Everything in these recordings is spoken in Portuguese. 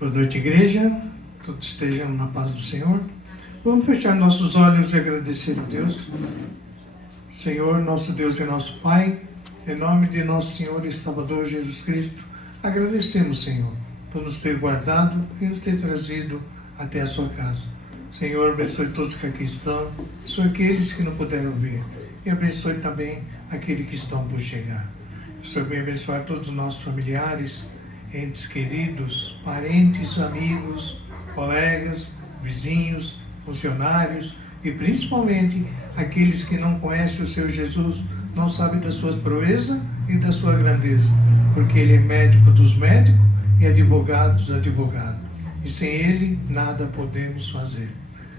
Boa noite, igreja. Todos estejam na paz do Senhor. Vamos fechar nossos olhos e agradecer a Deus. Senhor, nosso Deus e nosso Pai, em nome de nosso Senhor e Salvador Jesus Cristo, agradecemos, Senhor, por nos ter guardado e nos ter trazido até a sua casa. Senhor, abençoe todos que aqui estão, abençoe aqueles que não puderam vir e abençoe também aqueles que estão por chegar. Senhor, venha abençoar todos os nossos familiares, entes queridos, parentes, amigos, colegas, vizinhos, funcionários e principalmente aqueles que não conhecem o Senhor Jesus, não sabem das suas proezas e da sua grandeza, porque Ele é médico dos médicos e advogado dos advogados. E sem Ele nada podemos fazer.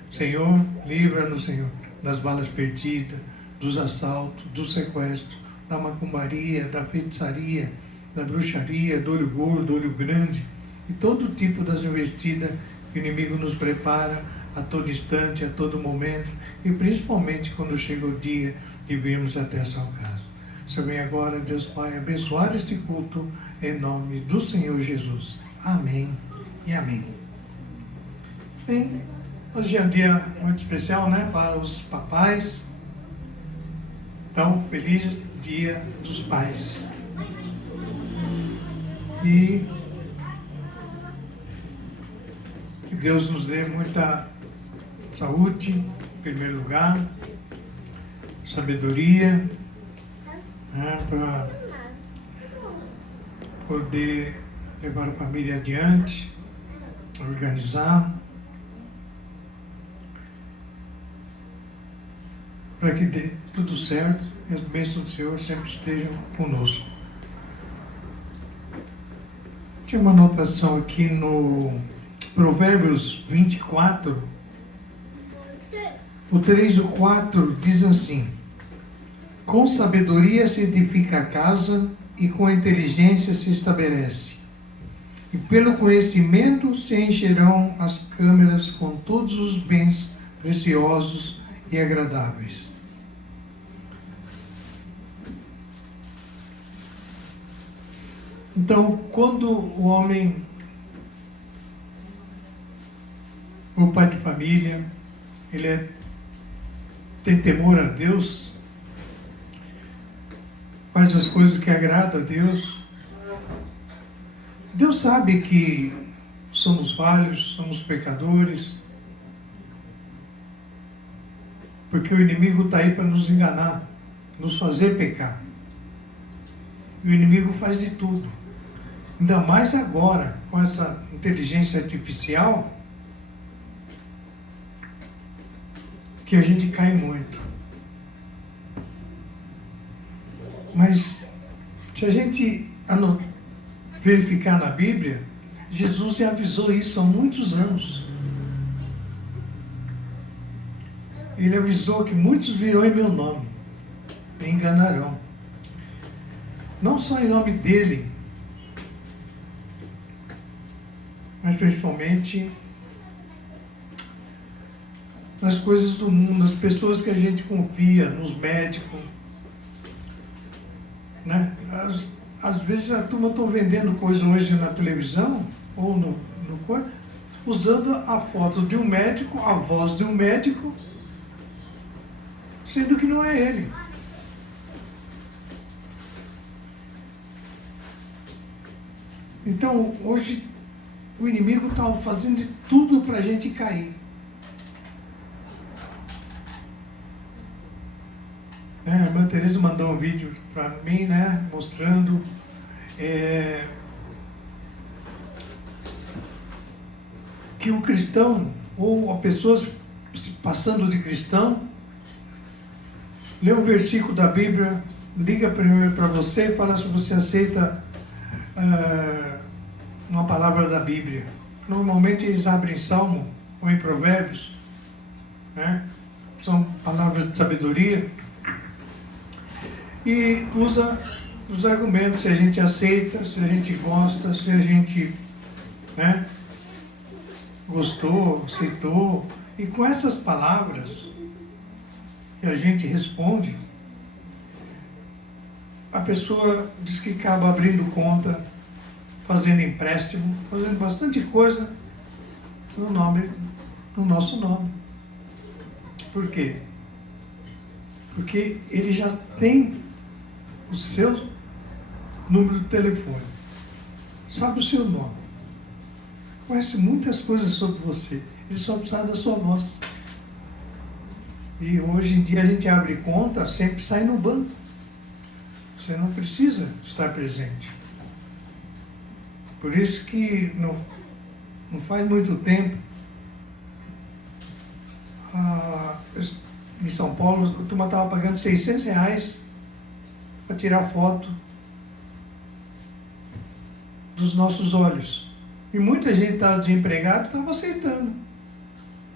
Senhor, livra-nos, Senhor, das balas perdidas, dos assaltos, do sequestro, da macumbaria, da feitiçaria, da bruxaria, do olho gordo, do olho grande e todo tipo das investidas que o inimigo nos prepara a todo instante, a todo momento e principalmente quando chega o dia de virmos até a sua casa. Senhor, vem agora, Deus Pai, abençoar este culto em nome do Senhor Jesus. Amém e amém. Bem, hoje é um dia muito especial, né, para os papais. Então, feliz Dia dos Pais. E que Deus nos dê muita saúde, em primeiro lugar, sabedoria, né, para poder levar a família adiante, organizar, para que dê tudo certo e as bênçãos do Senhor sempre estejam conosco. Tinha uma anotação aqui no Provérbios 24, o 3 e o 4 diz assim: com sabedoria se edifica a casa e com inteligência se estabelece. E pelo conhecimento se encherão as câmeras com todos os bens preciosos e agradáveis. Então, quando o homem, o pai de família, ele tem temor a Deus, faz as coisas que agradam a Deus, Deus sabe que somos falhos, somos pecadores, porque o inimigo está aí para nos enganar, nos fazer pecar. E o inimigo faz de tudo. Ainda mais agora, com essa inteligência artificial, que a gente cai muito. Mas, se a gente verificar na Bíblia, Jesus já avisou isso há muitos anos. Ele avisou que muitos virão em meu nome, me enganarão. Não só em nome dele, mas principalmente nas coisas do mundo, nas pessoas que a gente confia, nos médicos, né? Às vezes a turma está vendendo coisa hoje na televisão ou no usando a foto de um médico, a voz de um médico, sendo que não é ele. Então, hoje, o inimigo está fazendo de tudo para a gente cair. A irmã Tereza mandou um vídeo para mim, né, mostrando que o cristão, ou a pessoa passando de cristão, lê um versículo da Bíblia, liga primeiro para você e fala se você aceita uma palavra da Bíblia. Normalmente eles abrem Salmo ou em Provérbios, né? São palavras de sabedoria, e usa os argumentos, se a gente aceita, se a gente gosta, se a gente, né, gostou, aceitou. E com essas palavras que a gente responde, a pessoa diz que acaba abrindo conta fazendo empréstimo, fazendo bastante coisa no nosso nome. Por quê? Porque ele já tem o seu número de telefone, sabe o seu nome, conhece muitas coisas sobre você, ele só precisa da sua voz. E hoje em dia a gente abre conta, sempre sai no banco. Você não precisa estar presente. Por isso que não faz muito tempo, em São Paulo, a turma estava pagando R$600 para tirar foto dos nossos olhos. E muita gente estava desempregada e estava aceitando.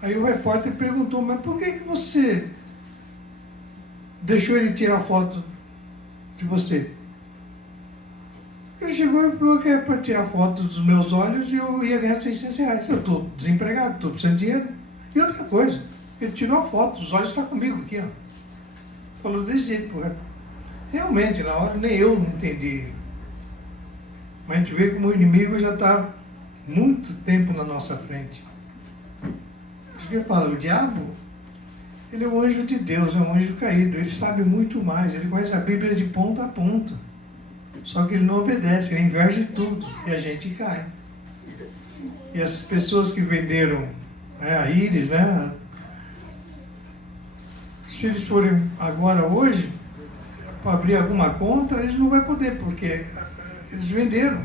Aí o repórter perguntou, mas por que você deixou ele tirar foto de você? Ele chegou e falou que é para tirar foto dos meus olhos e eu ia ganhar R$600. Eu estou desempregado, estou precisando de dinheiro. E outra coisa, ele tirou a foto, os olhos estão comigo aqui, ó. Falou desse jeito, pô. Realmente, na hora nem eu não entendi. Mas a gente vê como o inimigo já está muito tempo na nossa frente. Isso que eu falo, o diabo, ele é um anjo de Deus, é um anjo caído. Ele sabe muito mais, ele conhece a Bíblia de ponta a ponta. Só que ele não obedece, ele inverge tudo e a gente cai. E as pessoas que venderam a íris, né? Se eles forem agora, hoje, para abrir alguma conta, eles não vão poder, porque eles venderam.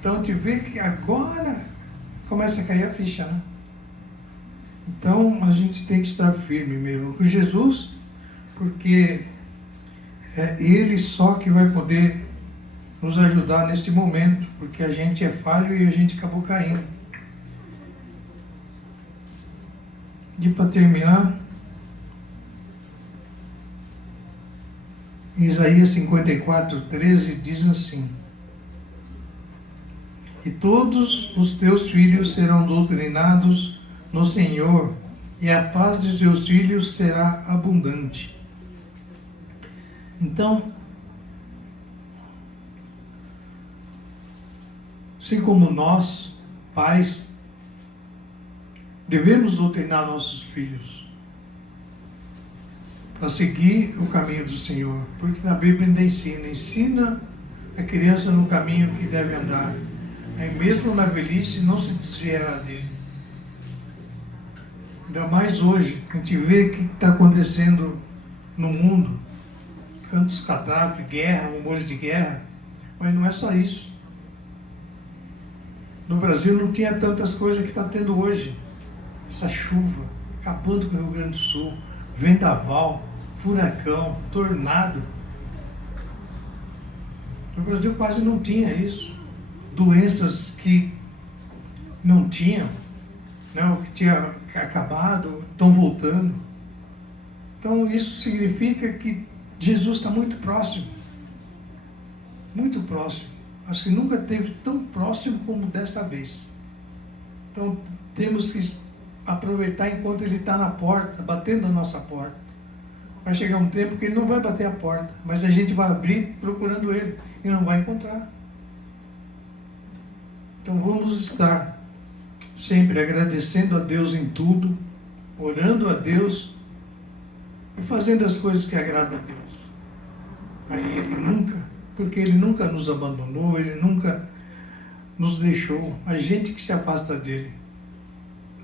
Então, te vê que agora começa a cair a ficha, né? Então, a gente tem que estar firme mesmo com Jesus, porque é Ele só que vai poder nos ajudar neste momento, porque a gente é falho e a gente acabou caindo. E para terminar, Isaías 54:13 diz assim: e todos os teus filhos serão doutrinados no Senhor, e a paz dos teus filhos será abundante. Então, assim como nós, pais, devemos doutrinar nossos filhos para seguir o caminho do Senhor, porque na Bíblia ainda ensina a criança no caminho que deve andar, aí mesmo na velhice não se desviará dele. Ainda mais hoje, a gente vê o que está acontecendo no mundo, tantos cadáveres, guerra, rumores de guerra, mas não é só isso. No Brasil não tinha tantas coisas que está tendo hoje. Essa chuva, acabando com o Rio Grande do Sul, vendaval, furacão, tornado. No Brasil quase não tinha isso. Doenças que não tinham, né, o que tinha acabado, estão voltando. Então isso significa que Jesus está muito próximo. Muito próximo. Acho que nunca esteve tão próximo como dessa vez. Então temos que aproveitar enquanto Ele está na porta, batendo a nossa porta. Vai chegar um tempo que Ele não vai bater a porta, mas a gente vai abrir procurando Ele e não vai encontrar. Então vamos estar sempre agradecendo a Deus em tudo, orando a Deus e fazendo as coisas que agradam a Deus. Aí Ele nunca, porque Ele nunca nos abandonou, Ele nunca nos deixou. A gente que se afasta dEle,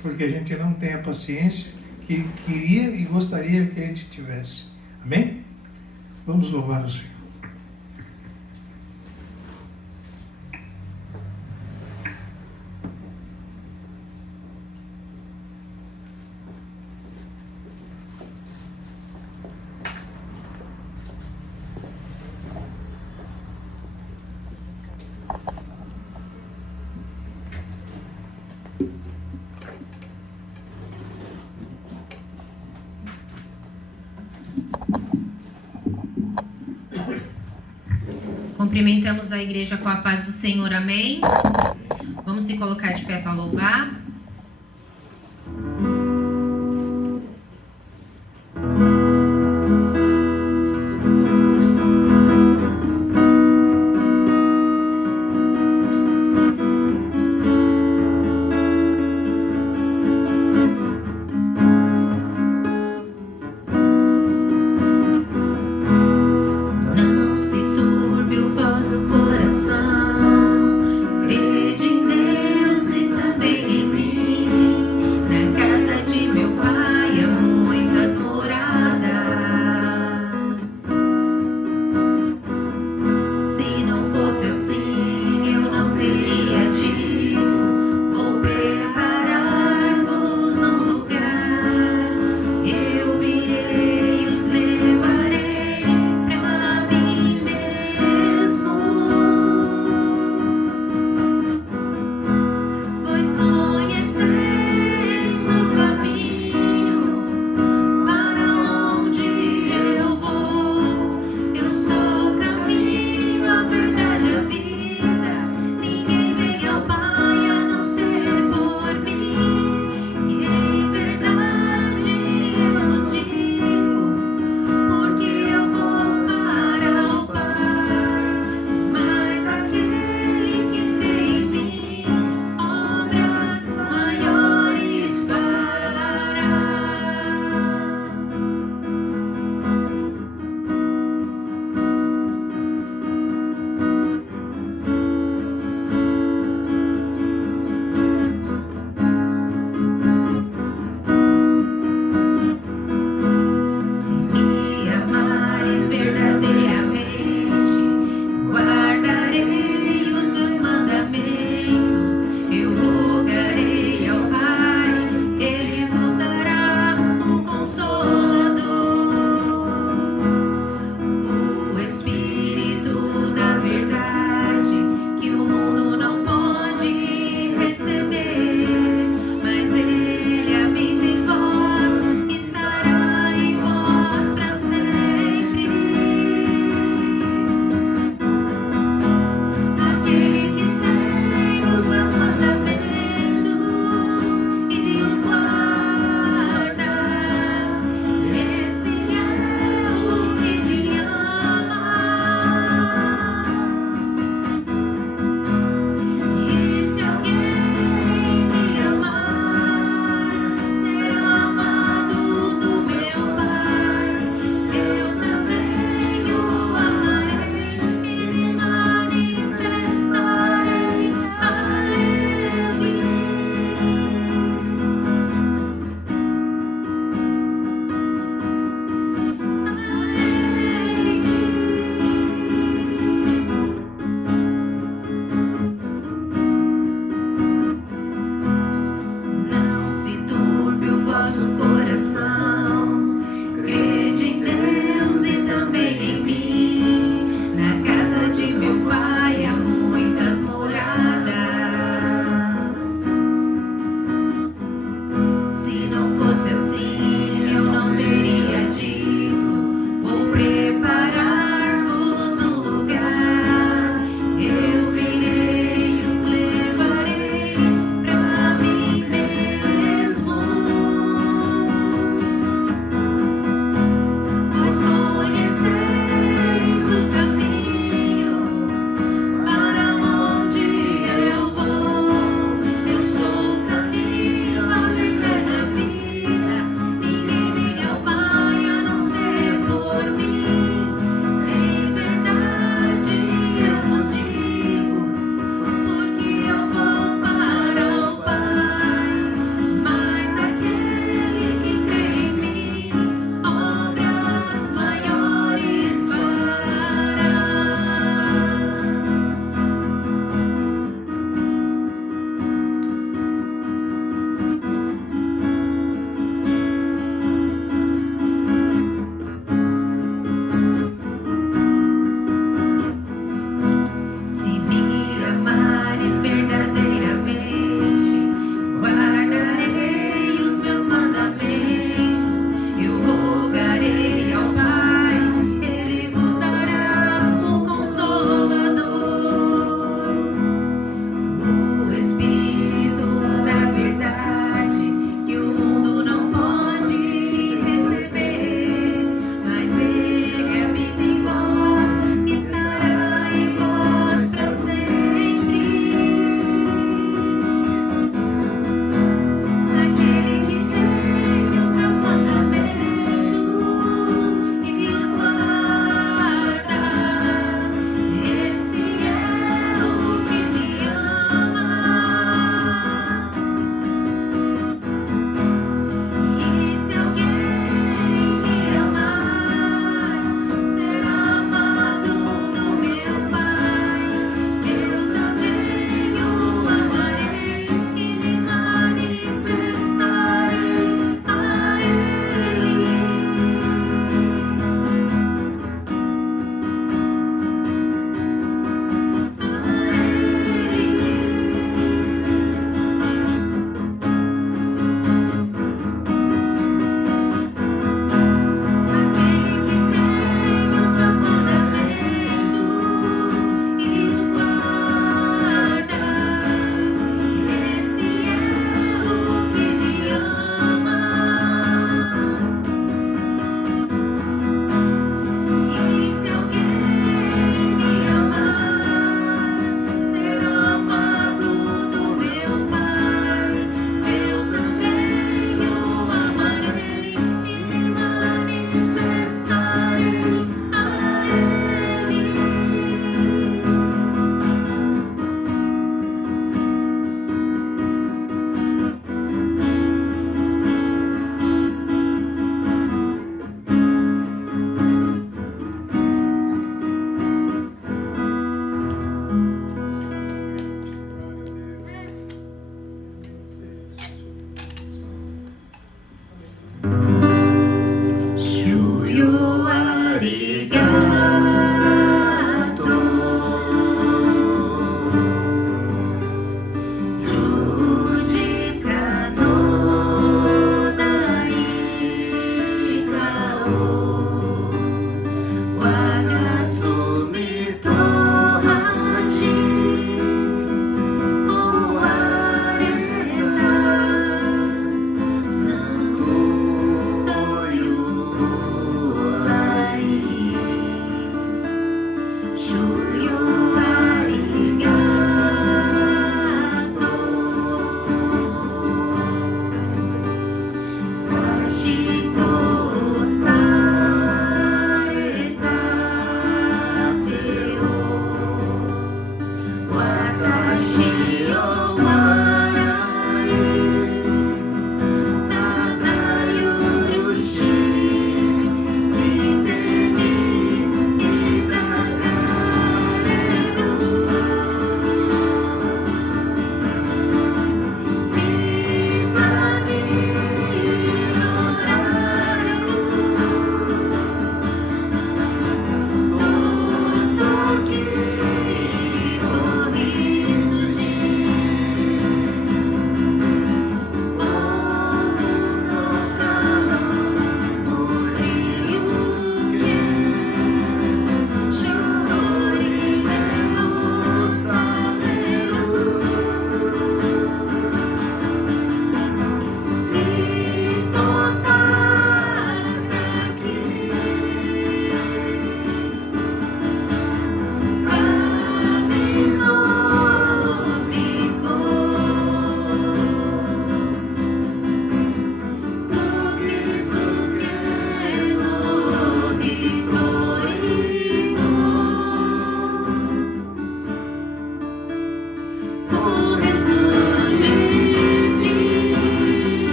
porque a gente não tem a paciência que queria e gostaria que a gente tivesse. Amém? Vamos louvar o Senhor. Cumprimentamos a igreja com a paz do Senhor, amém? Vamos se colocar de pé para louvar.「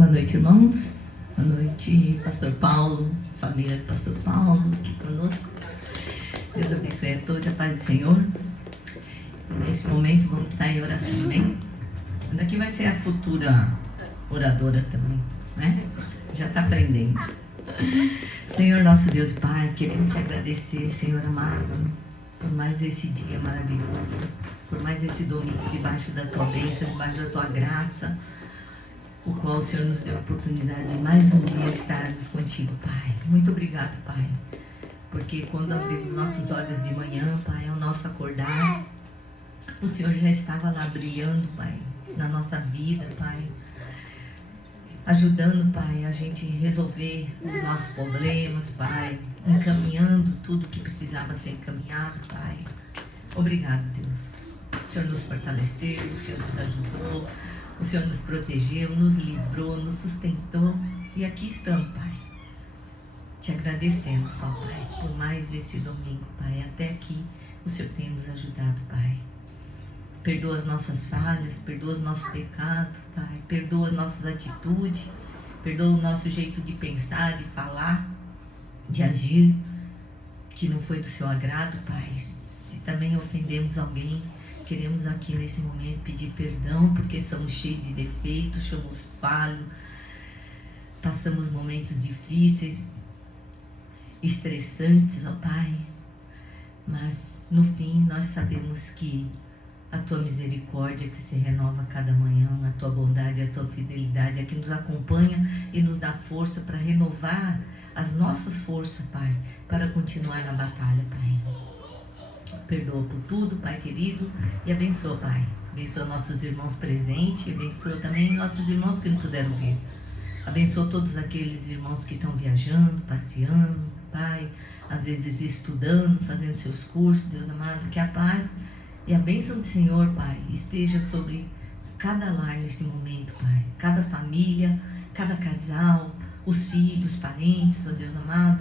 Boa noite, irmãos. Boa noite, Pastor Paulo, família do Pastor Paulo aqui conosco. Deus abençoe a todos, a paz do Senhor. Nesse momento vamos estar em oração, amém? Daqui vai ser a futura oradora também, né? Já está aprendendo. Senhor nosso Deus e Pai, queremos te agradecer, Senhor amado, por mais esse dia maravilhoso, por mais esse domingo debaixo da tua bênção, debaixo da tua graça, o qual o Senhor nos deu a oportunidade de mais um dia estarmos contigo, Pai. Muito obrigado, Pai, porque quando abrimos nossos olhos de manhã, Pai, ao nosso acordar, o Senhor já estava lá brilhando, Pai, na nossa vida, Pai, ajudando, Pai, a gente resolver os nossos problemas, Pai, encaminhando tudo que precisava ser encaminhado, Pai. Obrigado, Deus. O Senhor nos fortaleceu, o Senhor nos ajudou, o Senhor nos protegeu, nos livrou, nos sustentou. E aqui estamos, Pai, te agradecendo só, Pai, por mais esse domingo, Pai. Até aqui o Senhor tem nos ajudado, Pai. Perdoa as nossas falhas, perdoa os nossos pecados, Pai. Perdoa as nossas atitudes, perdoa o nosso jeito de pensar, de falar, de agir, que não foi do seu agrado, Pai. Se também ofendemos alguém, queremos aqui nesse momento pedir perdão, porque somos cheios de defeitos, somos falhos, passamos momentos difíceis, estressantes, ó Pai. Mas no fim nós sabemos que a tua misericórdia que se renova a cada manhã, a tua bondade, a tua fidelidade é que nos acompanha e nos dá força para renovar as nossas forças, Pai, para continuar na batalha, Pai. Perdoa por tudo, Pai querido, e abençoa, Pai. Abençoa nossos irmãos presentes, abençoa também nossos irmãos que não puderam vir. Abençoa todos aqueles irmãos que estão viajando, passeando, Pai, às vezes estudando, fazendo seus cursos, Deus amado, que a paz e a bênção do Senhor, Pai, esteja sobre cada lar nesse momento, Pai. Cada família, cada casal, os filhos, parentes, ó Deus amado.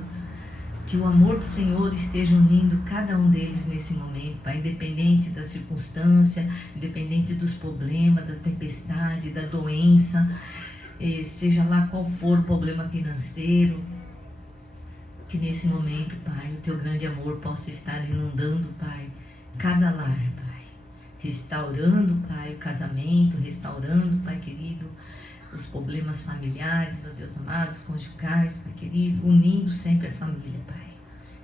Que o amor do Senhor esteja unindo cada um deles nesse momento, Pai. Independente da circunstância, independente dos problemas, da tempestade, da doença, seja lá qual for o problema financeiro. Que nesse momento, Pai, o teu grande amor possa estar inundando, Pai, cada lar, Pai, restaurando, Pai, o casamento, restaurando, Pai querido, os problemas familiares, ó Deus amado, os conjugais, Pai querido, unindo sempre a família, Pai,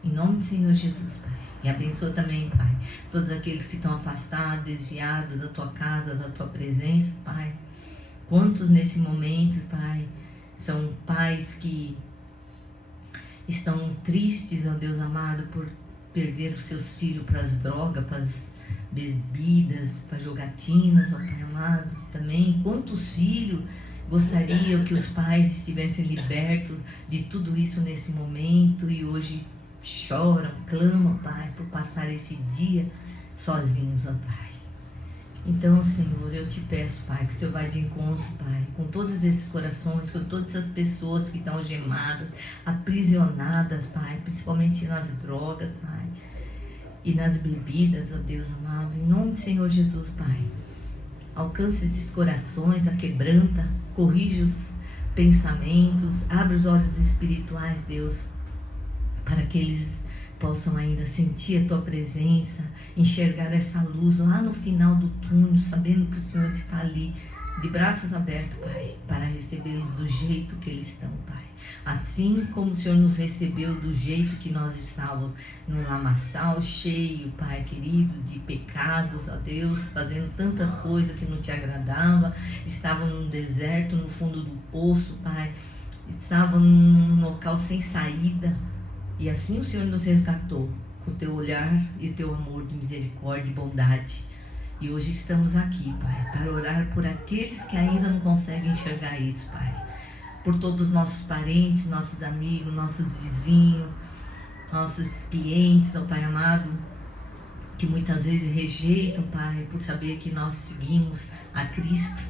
em nome do Senhor Jesus, Pai. E abençoa também, Pai, todos aqueles que estão afastados, desviados da tua casa, da tua presença, Pai. Quantos nesse momento, Pai, são pais que estão tristes, ó Deus amado, por perder os seus filhos para as drogas, para as bebidas, para jogatinas, ó Pai amado, também. Quantos filhos gostariam que os pais estivessem libertos de tudo isso nesse momento e hoje choram, clamam, Pai, por passar esse dia sozinhos, ó Pai. Então, Senhor, eu te peço, Pai, que o Senhor vai de encontro, Pai, com todos esses corações, com todas essas pessoas que estão algemadas, aprisionadas, Pai, principalmente nas drogas, Pai, e nas bebidas, ó Deus amado, em nome do Senhor Jesus, Pai. Alcance esses corações, aquebranta, corrige os pensamentos, abre os olhos espirituais, Deus, para que eles possam ainda sentir a tua presença, enxergar essa luz lá no final do túnel, sabendo que o Senhor está ali, de braços abertos, Pai, para recebê-los do jeito que eles estão, Pai. Assim como o Senhor nos recebeu do jeito que nós estávamos, num lamaçal cheio, Pai querido, de pecados, ó Deus, fazendo tantas coisas que não te agradavam, estavam num deserto, no fundo do poço, Pai, estavam num local sem saída, e assim o Senhor nos resgatou, com o teu olhar e o teu amor de misericórdia e bondade. E hoje estamos aqui, Pai, para orar por aqueles que ainda não conseguem enxergar isso, Pai. Por todos os nossos parentes, nossos amigos, nossos vizinhos, nossos clientes, ó Pai amado, que muitas vezes rejeitam, Pai, por saber que nós seguimos a Cristo,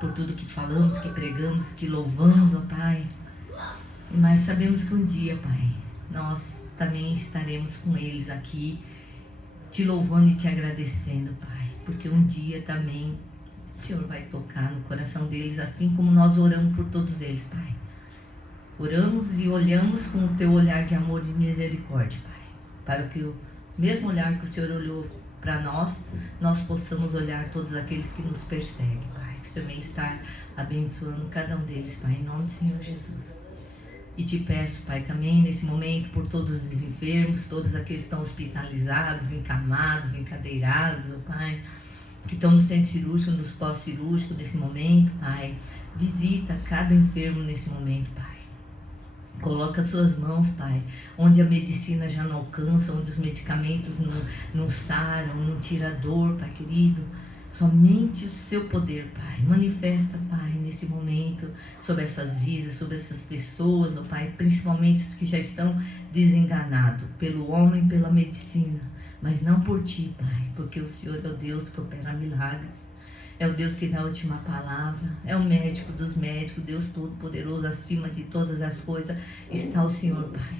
por tudo que falamos, que pregamos, que louvamos, ó Pai. Mas sabemos que um dia, Pai, nós também estaremos com eles aqui, te louvando e te agradecendo, Pai, porque um dia também o Senhor vai tocar no coração deles, assim como nós oramos por todos eles, Pai. Oramos e olhamos com o teu olhar de amor e de misericórdia, Pai, para que o mesmo olhar que o Senhor olhou para nós, nós possamos olhar todos aqueles que nos perseguem, Pai. Que o Senhor venha estar abençoando cada um deles, Pai, em nome do Senhor Jesus. E te peço, Pai, também nesse momento por todos os enfermos, todos aqueles que estão hospitalizados, encamados, encadeirados, oh, Pai, que estão no centro cirúrgico, nos pós-cirúrgicos nesse momento, Pai. Visita cada enfermo nesse momento, Pai. Coloca suas mãos, Pai, onde a medicina já não alcança, onde os medicamentos não saram, não tira dor, Pai querido. Somente o seu poder, Pai. Manifesta, Pai, nesse momento, sobre essas vidas, sobre essas pessoas, oh, Pai, principalmente os que já estão desenganados pelo homem, pela medicina, mas não por Ti, Pai, porque o Senhor é o Deus que opera milagres. É o Deus que dá a última palavra, é o médico dos médicos, Deus Todo-Poderoso, acima de todas as coisas, está o Senhor, Pai.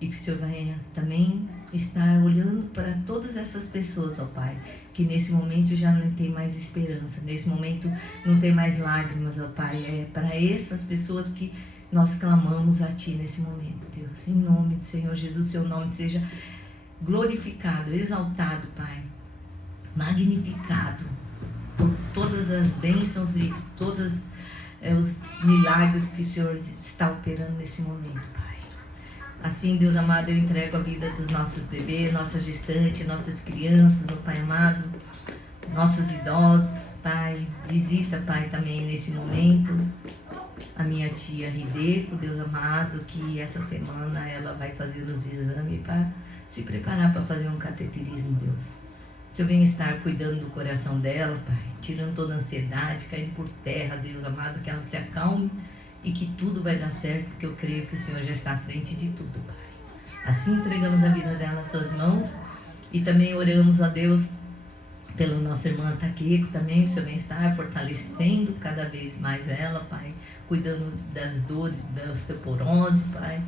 E que o Senhor venha também estar olhando para todas essas pessoas, ó Pai, que nesse momento já não tem mais esperança, nesse momento não tem mais lágrimas, ó Pai. É para essas pessoas que nós clamamos a Ti nesse momento, Deus. Em nome do Senhor Jesus, Seu nome seja glorificado, exaltado, Pai, magnificado por todas as bênçãos e todos os milagres que o Senhor está operando nesse momento, Pai. Assim, Deus amado, eu entrego a vida dos nossos bebês, nossas gestantes, nossas crianças, ó Pai amado, nossos idosos, Pai. Visita, Pai, também nesse momento a minha tia Rideco, Deus amado, que essa semana ela vai fazer os exames para se preparar para fazer um cateterismo, Deus. O Senhor venha estar cuidando do coração dela, Pai, tirando toda a ansiedade, caindo por terra, Deus amado, que ela se acalme e que tudo vai dar certo, porque eu creio que o Senhor já está à frente de tudo, Pai. Assim entregamos a vida dela nas suas mãos e também oramos a Deus pela nossa irmã Taqueco também. O Senhor vem estar fortalecendo cada vez mais ela, Pai, cuidando das dores da osteoporose, Pai,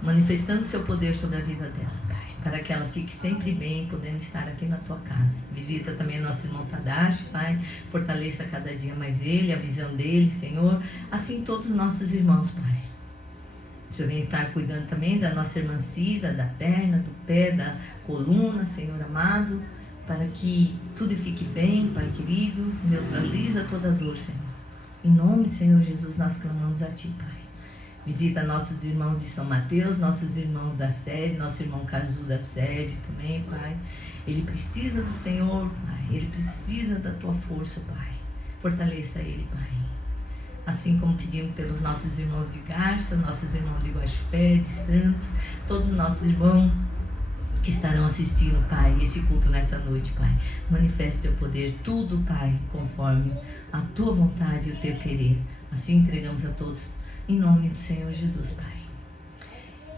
manifestando seu poder sobre a vida dela, Pai, para que ela fique sempre bem, podendo estar aqui na tua casa. Visita também nosso irmão Tadashi, Pai, fortaleça cada dia mais ele, a visão dele, Senhor, assim todos os nossos irmãos, Pai. O Senhor vem estar cuidando também da nossa irmã Cida, da perna, do pé, da coluna, Senhor amado, para que tudo fique bem, Pai querido, neutraliza toda dor, Senhor. Em nome do Senhor Jesus, nós clamamos a Ti, Pai. Visita nossos irmãos de São Mateus, nossos irmãos da sede, nosso irmão Cazu da sede também, Pai. Ele precisa do Senhor, Pai. Ele precisa da Tua força, Pai. Fortaleça ele, Pai. Assim como pedimos pelos nossos irmãos de Garça, nossos irmãos de Guaxupé, de Santos, todos os nossos irmãos que estarão assistindo, Pai, esse culto nessa noite, Pai. Manifeste Teu poder, tudo, Pai, conforme a Tua vontade e o Teu querer. Assim entregamos a todos, em nome do Senhor Jesus, Pai.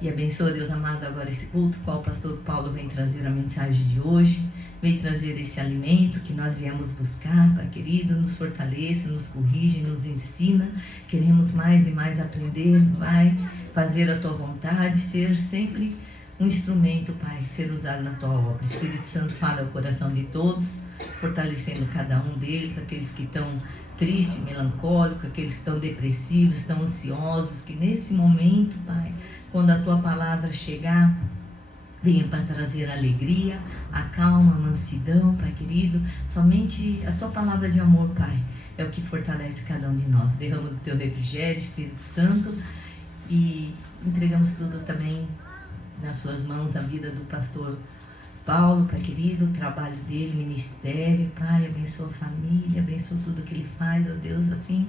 E abençoa, Deus amado, agora esse culto, qual o pastor Paulo vem trazer a mensagem de hoje, vem trazer esse alimento que nós viemos buscar, Pai querido, nos fortaleça, nos corrige, nos ensina. Queremos mais e mais aprender, Pai, fazer a Tua vontade, ser sempre um instrumento, Pai, ser usado na Tua obra. Espírito Santo fala ao coração de todos, fortalecendo cada um deles, aqueles que estão tristes, melancólicos, aqueles que estão depressivos, estão ansiosos, que nesse momento, Pai, quando a Tua palavra chegar, venha para trazer alegria, a calma, a mansidão, Pai querido. Somente a Tua palavra de amor, Pai, é o que fortalece cada um de nós. Derrama do Teu refrigério, Espírito Santo, e entregamos tudo também nas Suas mãos, a vida do pastor Paulo, Pai querido, o trabalho dele, ministério, Pai, abençoa a família, abençoa tudo que ele faz, ó Deus, assim,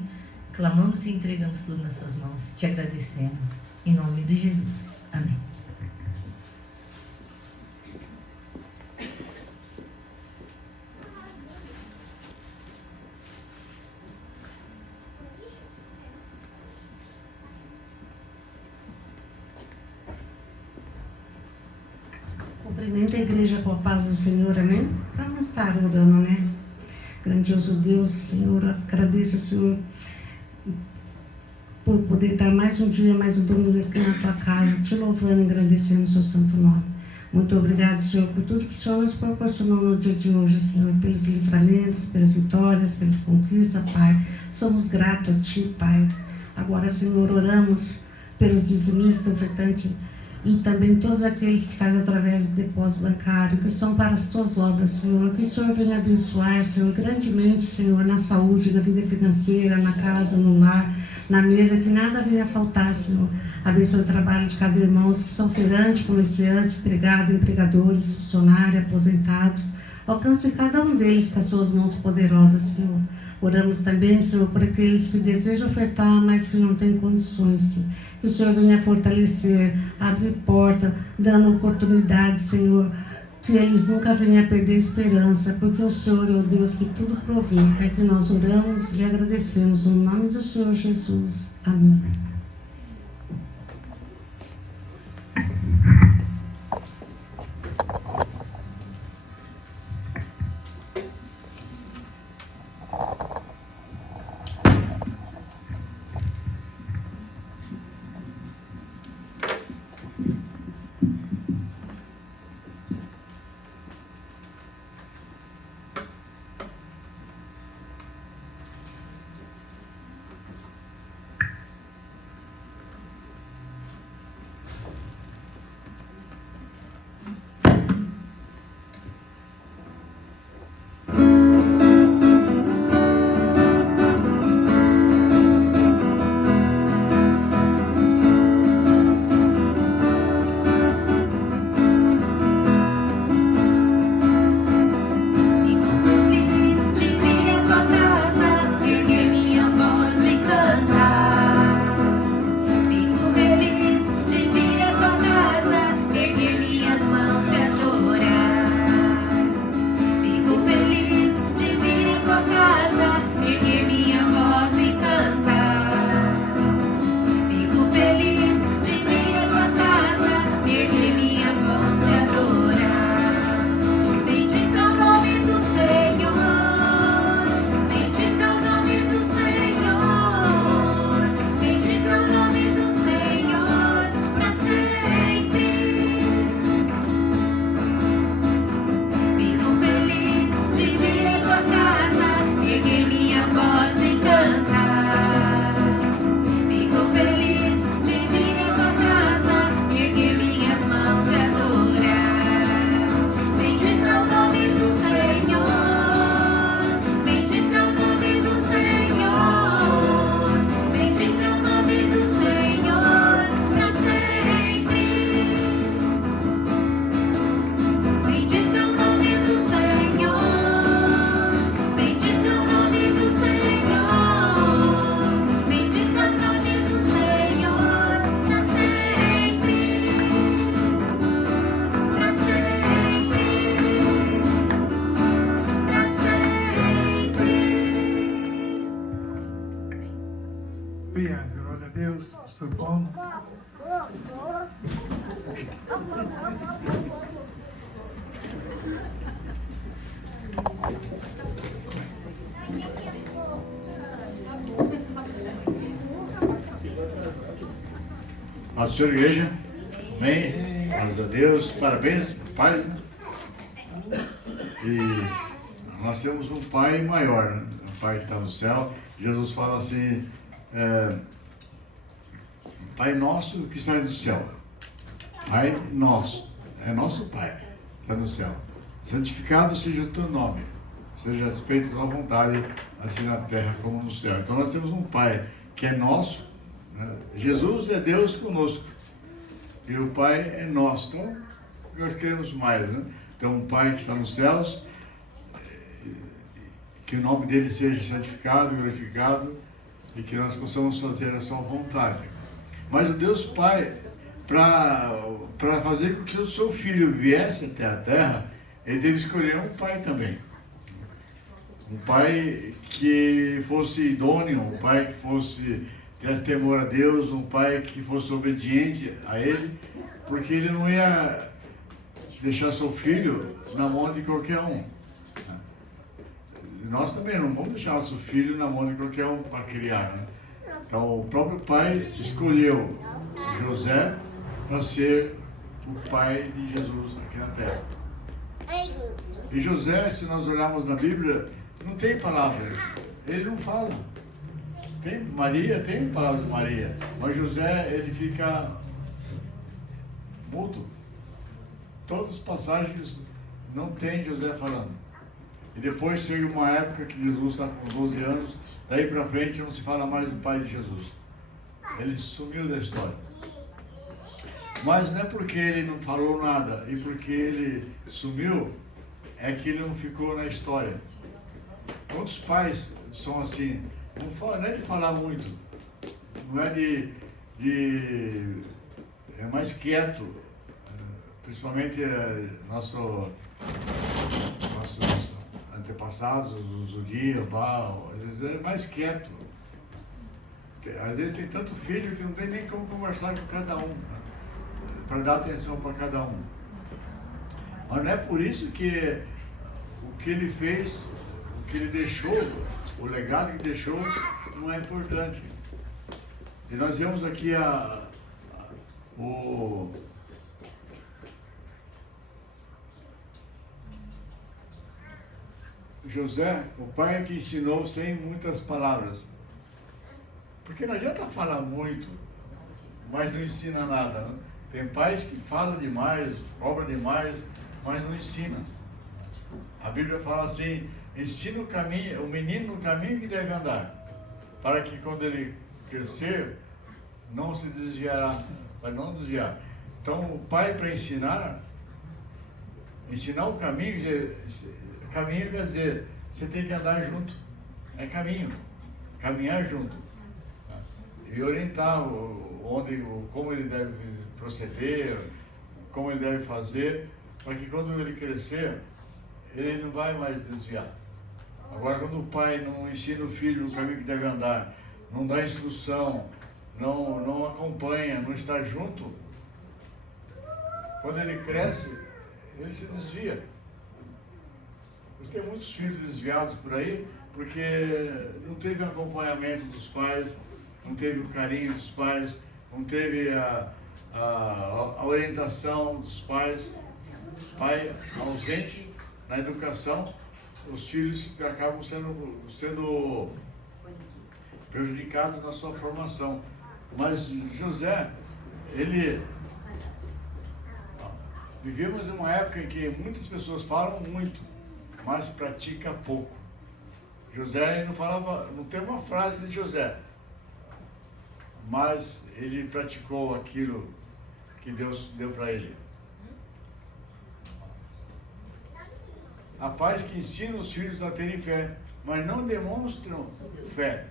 clamamos e entregamos tudo nas Suas mãos, te agradecendo, em nome de Jesus, amém. Cumprimenta a igreja com a paz do Senhor, amém? Vamos estar orando, né? Grandioso Deus, Senhor, agradeço, Senhor, por poder dar mais um dia, mais um domingo aqui na Tua casa, te louvando e agradecendo o Seu santo nome. Muito obrigado, Senhor, por tudo que o Senhor nos proporcionou no dia de hoje, Senhor, pelos livramentos, pelas vitórias, pelas conquistas, Pai. Somos gratos a Ti, Pai. Agora, Senhor, oramos pelos dizimistas, ofertantes, e também todos aqueles que fazem através do depósito bancário, que são para as Tuas obras, Senhor. Que o Senhor venha abençoar, Senhor, grandemente, Senhor, na saúde, na vida financeira, na casa, no lar, na mesa, que nada venha faltar, Senhor. Abençoe o trabalho de cada irmão, que são feirantes, comerciantes, empregado, empregadores, funcionários, aposentados. Alcance cada um deles com as Suas mãos poderosas, Senhor. Oramos também, Senhor, por aqueles que desejam ofertar, mas que não têm condições, Senhor. Que o Senhor venha fortalecer, abrir porta, dando oportunidade, Senhor, que eles nunca venham a perder a esperança, porque o Senhor é o Deus que tudo provê. É que nós oramos e agradecemos no nome do Senhor Jesus. Amém. Glória a Deus, Sr. Paulo. Nossa Senhora Igreja, amém, graças a Deus, parabéns, paz, né? E nós temos um Pai maior, né? Um Pai que está no céu. Jesus fala assim, Pai nosso que está no céu, Pai nosso, é nosso Pai, está no céu, santificado seja o teu nome, seja feita a tua vontade, assim na terra como no céu. Então nós temos um Pai que é nosso, né? Jesus é Deus conosco, e o Pai é nosso. Então nós queremos mais, né? Então um Pai que está nos céus, que o nome dele seja santificado, glorificado, e que nós possamos fazer a sua vontade. Mas o Deus Pai, para fazer com que o seu filho viesse até a terra, ele teve que escolher um pai também. Um pai que fosse idôneo, um pai que fosse tivesse temor a Deus, um pai que fosse obediente a ele, porque ele não ia deixar seu filho na mão de qualquer um. Nós também não vamos deixar nosso filho na mão de qualquer um para criar, né? Então o próprio pai escolheu José para ser o pai de Jesus aqui na terra. E José, se nós olharmos na Bíblia, não tem palavras, ele não fala. Tem Maria, tem palavras de Maria, mas José, ele fica mudo. Todas as passagens não tem José falando. E depois chega uma época que Jesus está com 12 anos, daí para frente não se fala mais do pai de Jesus. Ele sumiu da história. Mas não é porque ele não falou nada e porque ele sumiu, é que ele não ficou na história. Muitos pais são assim, não é de falar muito, não é é mais quieto, principalmente nossos antepassados, os Urias, Baal, às vezes é mais quieto. Às vezes tem tanto filho que não tem nem como conversar com cada um, né? Para dar atenção para cada um. Mas não é por isso que o que ele fez, o que ele deixou, o legado que deixou, não é importante. E nós vemos aqui o José, o pai que ensinou sem muitas palavras. Porque não adianta falar muito, mas não ensina nada, né? Tem pais que falam demais, cobram demais, mas não ensinam. A Bíblia fala assim, ensina o menino no caminho que deve andar, para que quando ele crescer, não se desviará, para não desviar. Então o pai, para ensinar o caminho, caminho quer dizer, você tem que andar junto, é caminho, caminhar junto. E orientar como ele deve proceder, como ele deve fazer, para que quando ele crescer, ele não vai mais desviar. Agora, quando o pai não ensina o filho no caminho que deve andar, não dá instrução, não acompanha, não está junto, quando ele cresce, ele se desvia. Tem muitos filhos desviados por aí, porque não teve acompanhamento dos pais, não teve o carinho dos pais, não teve a orientação dos pais. Pai ausente na educação, os filhos acabam sendo prejudicados na sua formação. Mas José, vivemos uma época em que muitas pessoas falam muito, mas pratica pouco. José não tem uma frase de José, mas ele praticou aquilo que Deus deu para ele. Há pais que ensinam os filhos a terem fé, mas não demonstram fé.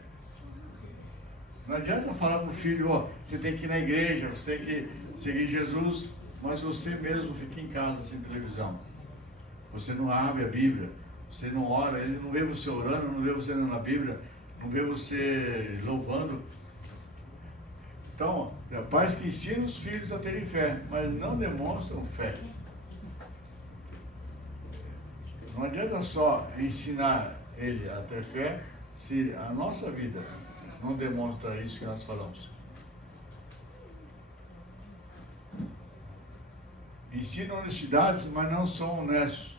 Não adianta falar para o filho, você tem que ir na igreja, você tem que seguir Jesus, mas você mesmo fica em casa sem televisão. Você não abre a Bíblia, você não ora, ele não vê você orando, não vê você lendo a Bíblia, não vê você louvando. Então, pais que ensinam os filhos a terem fé, mas não demonstram fé. Não adianta só ensinar ele a ter fé se a nossa vida não demonstra isso que nós falamos. Ensinam honestidades, mas não são honestos.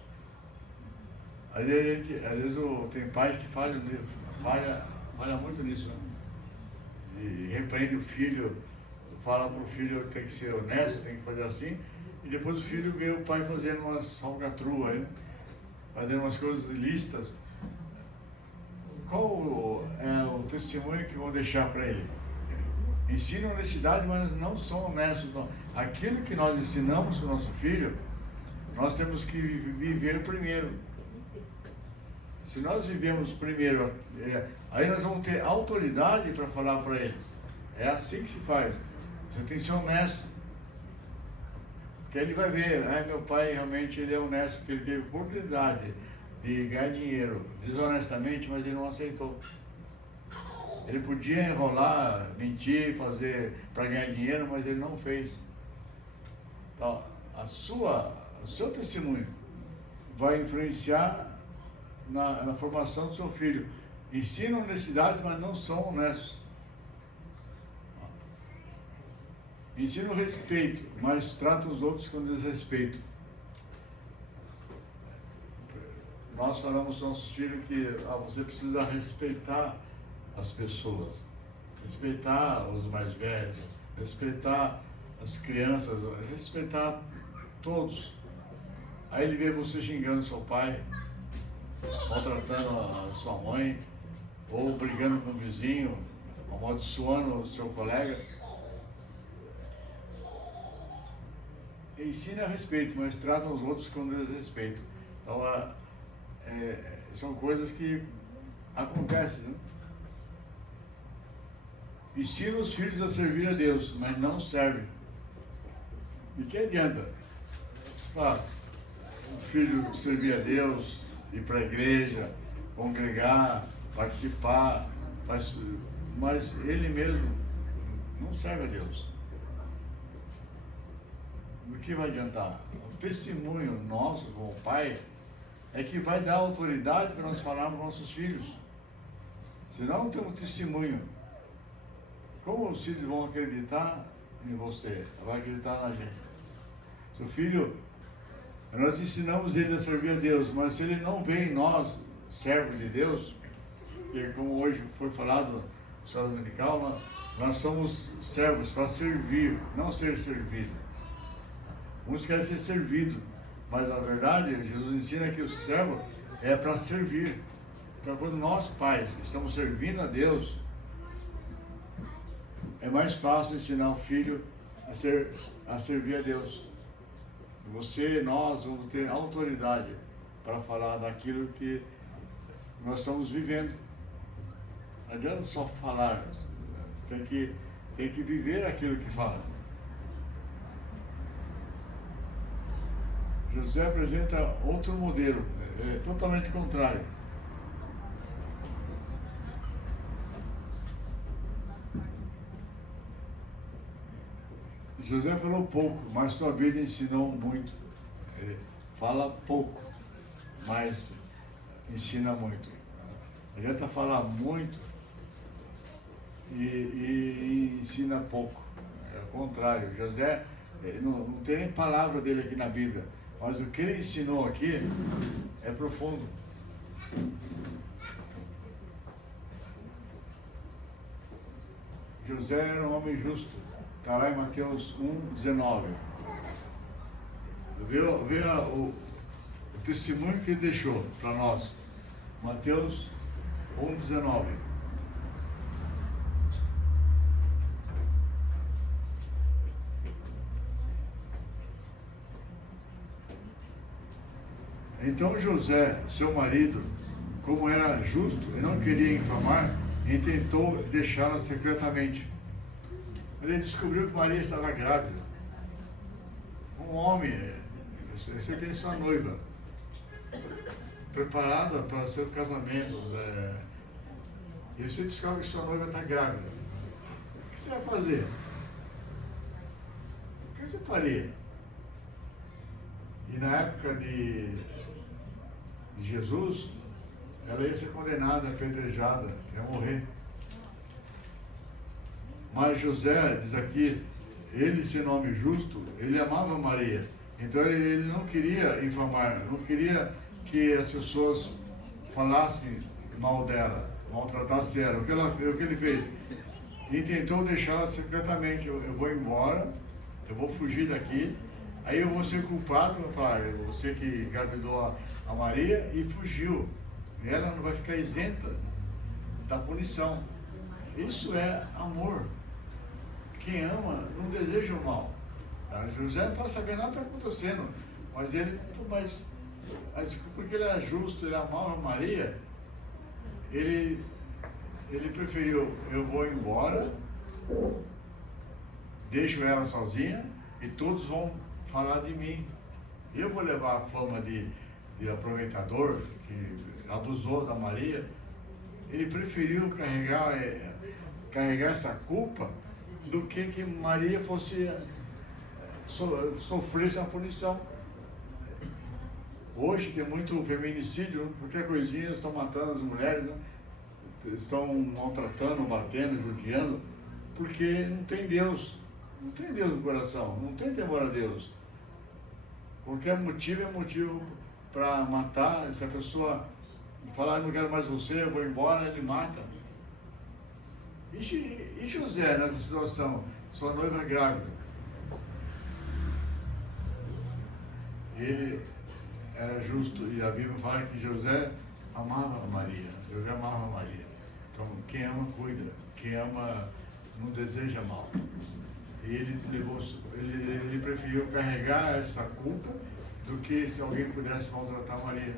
Às vezes tem pais que falha muito nisso, né? E repreende o filho, fala para o filho que tem que ser honesto, tem que fazer assim, e depois o filho vê o pai fazendo umas falcatruas, né? Fazendo umas coisas ilícitas. Qual é o testemunho que vão deixar para ele? Ensinam honestidade, mas não são honestos. Então, aquilo que nós ensinamos para o nosso filho, nós temos que viver primeiro. Se nós vivemos primeiro, aí nós vamos ter autoridade para falar para eles. É assim que se faz. Você tem que ser honesto. Porque ele vai ver, meu pai realmente ele é honesto, porque ele teve oportunidade de ganhar dinheiro desonestamente, mas ele não aceitou. Ele podia enrolar, mentir, fazer para ganhar dinheiro, mas ele não fez. Então, o seu testemunho vai influenciar na formação do seu filho. Ensinam honestidades, mas não são honestos. Ensina o respeito, mas trata os outros com desrespeito. Nós falamos aos nossos filhos que você precisa respeitar as pessoas, respeitar os mais velhos, respeitar as crianças, respeitar todos. Aí ele vê você xingando seu pai, maltratando a sua mãe, ou brigando com o vizinho, amaldiçoando o seu colega. Ensina a respeito, mas trata os outros com desrespeito. Então, são coisas que acontecem, né? Ensina os filhos a servir a Deus, mas não servem. E que adianta? Claro, o filho servir a Deus, ir para a igreja, congregar, participar, mas ele mesmo não serve a Deus. O que vai adiantar? O testemunho nosso com o pai é que vai dar autoridade para nós falarmos aos nossos filhos. Se não temos testemunho, como os filhos vão acreditar em você? Vai acreditar na gente. Seu filho, nós ensinamos ele a servir a Deus, mas se ele não vê em nós, servos de Deus, que como hoje foi falado na escola dominical, nós somos servos para servir, não ser servido. Uns querem ser servidos, mas na verdade Jesus ensina que o servo é para servir. Então quando nós pais estamos servindo a Deus, é mais fácil ensinar o filho a servir a Deus. Nós vamos ter autoridade para falar daquilo que nós estamos vivendo. Não adianta só falar, tem que viver aquilo que fala. José apresenta outro modelo, é totalmente contrário. José falou pouco, mas sua vida ensinou muito. Ele fala pouco, mas ensina muito. Não adianta falar muito e ensina pouco. É o contrário. José, não tem nem palavra dele aqui na Bíblia, mas o que ele ensinou aqui é profundo. José era um homem justo. Está lá em Mateus 1:19. Vê o testemunho que ele deixou para nós. Mateus 1:19. Então José, seu marido, como era justo e não queria infamar, intentou deixá-la secretamente. Ele descobriu que Maria estava grávida. Um homem, você tem sua noiva, preparada para seu casamento, e você descobre que sua noiva está grávida. O que você vai fazer? O que você faria? E na época de Jesus, ela ia ser condenada, apedrejada, ia morrer. Mas José, diz aqui, ele sendo homem justo, ele amava Maria. Então ele não queria infamar, não queria que as pessoas falassem mal dela, maltratassem ela. O que ele fez? E tentou deixá-la secretamente. Eu vou embora, eu vou fugir daqui, aí eu vou ser culpado, vou falar, você que engravidou a Maria e fugiu. E ela não vai ficar isenta da punição. Isso é amor. Quem ama não deseja o mal. José não está sabendo nada que está acontecendo, mas porque ele era justo, ele amava Maria, ele preferiu, eu vou embora, deixo ela sozinha e todos vão falar de mim. Eu vou levar a fama de aproveitador, que abusou da Maria. Ele preferiu carregar essa culpa do que Maria fosse sofresse uma punição. Hoje tem muito feminicídio, qualquer coisinha estão matando as mulheres, né? Estão maltratando, batendo, judiando, porque não tem Deus. não tem Deus no coração, não tem temor a Deus. Qualquer motivo é motivo para matar. Se a pessoa falar, não quero mais você, eu vou embora, ele mata. E José nessa situação? Sua noiva grávida. Ele era justo, e a Bíblia fala que José amava Maria. José amava Maria. Então, quem ama, cuida. Quem ama, não deseja mal. E ele preferiu carregar essa culpa do que se alguém pudesse maltratar Maria.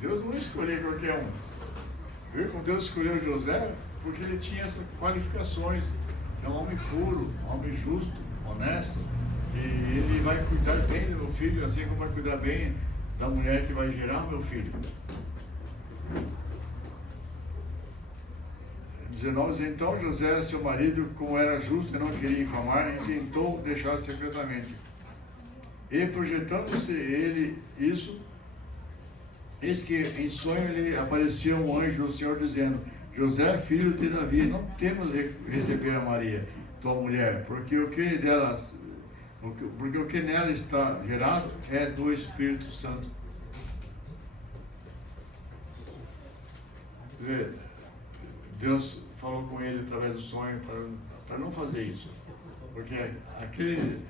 Deus não escolheu qualquer um. Viu como Deus escolheu José? Porque ele tinha essas qualificações. É um homem puro, um homem justo, honesto. E ele vai cuidar bem do meu filho, assim como vai cuidar bem da mulher que vai gerar o meu filho. 19, então José, seu marido, como era justo e não queria infamar, tentou deixar secretamente. E projetando-se ele isso, eis que em sonho lhe apareceu um anjo do Senhor dizendo: José, filho de Davi, não temas receber a Maria, tua mulher, porque o que nela está gerado é do Espírito Santo. Deus falou com ele através do sonho para não fazer isso, porque aquele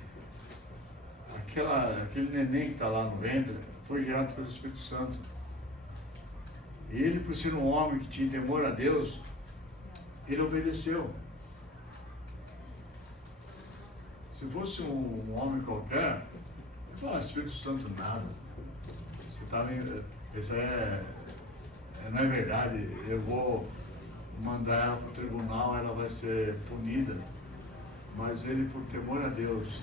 neném que está lá no ventre foi gerado pelo Espírito Santo. E ele, por ser um homem que tinha temor a Deus, ele obedeceu. Se fosse um homem qualquer, não fala Espírito Santo nada. Você está vendo? Isso não é verdade. Eu vou mandar ela para o tribunal, ela vai ser punida. Mas ele, por temor a Deus,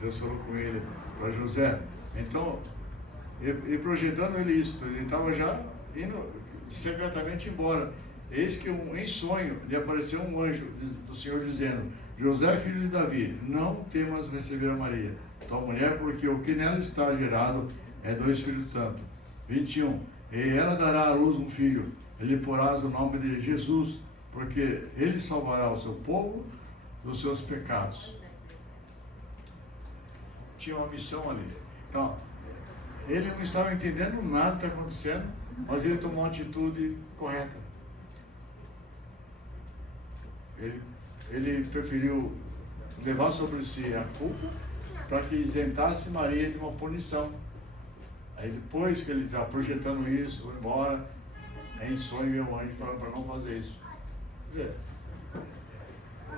Deus falou com ele, para José. Então, e projetando ele isso, ele estava já indo secretamente embora. Eis que em sonho lhe apareceu um anjo do Senhor dizendo: José, filho de Davi, não temas receber a Maria, tua mulher, porque o que nela está gerado é do Espírito Santo. 21. E ela dará à luz um filho, e lhe porás o nome de Jesus, porque ele salvará o seu povo dos seus pecados. Tinha uma missão ali. Então, ele não estava entendendo nada que está acontecendo, mas ele tomou uma atitude correta. Ele preferiu levar sobre si a culpa para que isentasse Maria de uma punição. Aí depois que ele está projetando isso, foi embora, em sonho veio um anjo falando para não fazer isso.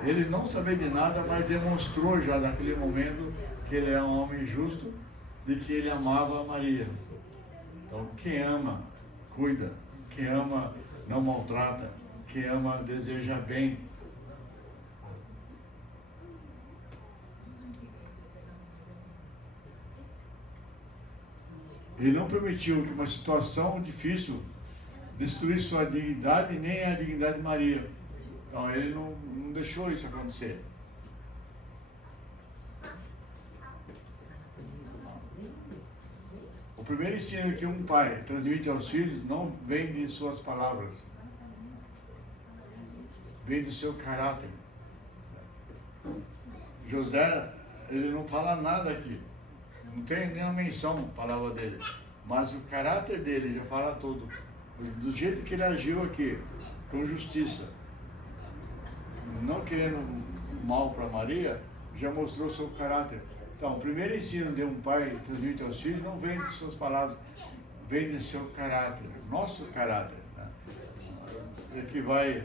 Ele não sabia de nada, mas demonstrou já naquele momento que ele é um homem justo, de que ele amava a Maria. Então, quem ama, cuida. Quem ama, não maltrata. Quem ama, deseja bem. Ele não permitiu que uma situação difícil destruísse sua dignidade, nem a dignidade de Maria. Então, ele não deixou isso acontecer. O primeiro ensino que um pai transmite aos filhos não vem de suas palavras, vem do seu caráter. José, ele não fala nada aqui, não tem nenhuma menção na palavra dele, mas o caráter dele já fala tudo. Do jeito que ele agiu aqui, com justiça, não querendo mal para Maria, já mostrou seu caráter. Então, o primeiro ensino de um pai transmite aos filhos não vem de suas palavras, vem do seu caráter, nosso caráter, né? É que vai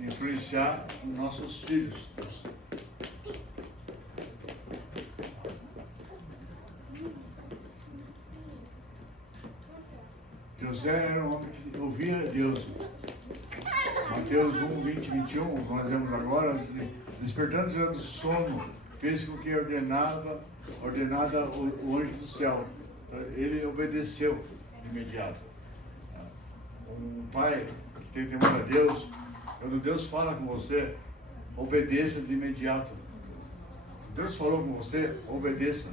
influenciar nossos filhos. José era um homem que ouvia Deus. Mateus 1, 20, 21, nós vemos agora, despertando do sono, fez com que ordenada o anjo do céu. Ele obedeceu de imediato. Um pai que tem temor a Deus, quando Deus fala com você, obedeça de imediato. Se Deus falou com você, obedeça.